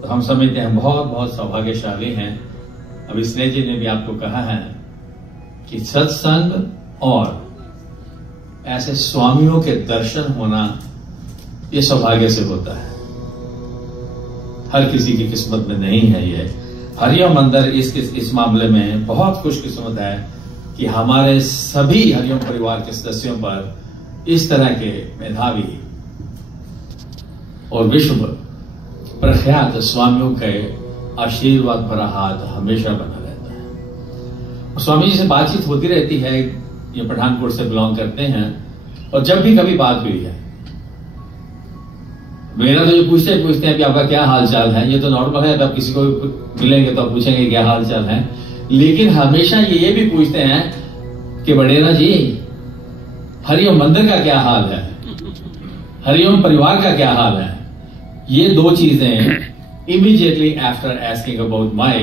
तो हम समझते हैं बहुत बहुत सौभाग्यशाली हैं। अब स्नेह जी ने भी आपको कहा है कि सत्संग और ऐसे स्वामियों के दर्शन होना ये सौभाग्य से होता है, हर किसी की किस्मत में नहीं है। ये हरिओम मंदिर इस मामले में बहुत खुशकिस्मत है कि हमारे सभी हरिओम परिवार के सदस्यों पर इस तरह के मेधावी और विश्व प्रख्यात स्वामियों के आशीर्वाद भरा हाथ हमेशा बना रहता है। और स्वामी जी से बातचीत होती रहती है, ये पठानकोट से बिलोंग करते हैं, और जब भी कभी बात हुई है, मेरा तो ये पूछते हैं कि आपका क्या हाल चाल है, ये तो नॉर्मल है, तब किसी को मिलेंगे तो पूछेंगे क्या हाल चाल है, लेकिन हमेशा ये भी पूछते हैं कि बडेरा जी हरिओम मंदिर का क्या हाल है, हरिओम परिवार का क्या हाल है। ये दो चीजें immediately after asking about my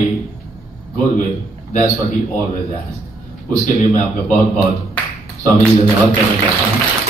goodwill, that's what he always asks। उसके लिए मैं आपका बहुत बहुत स्वामी जी धन्यवाद करना चाहता हूँ।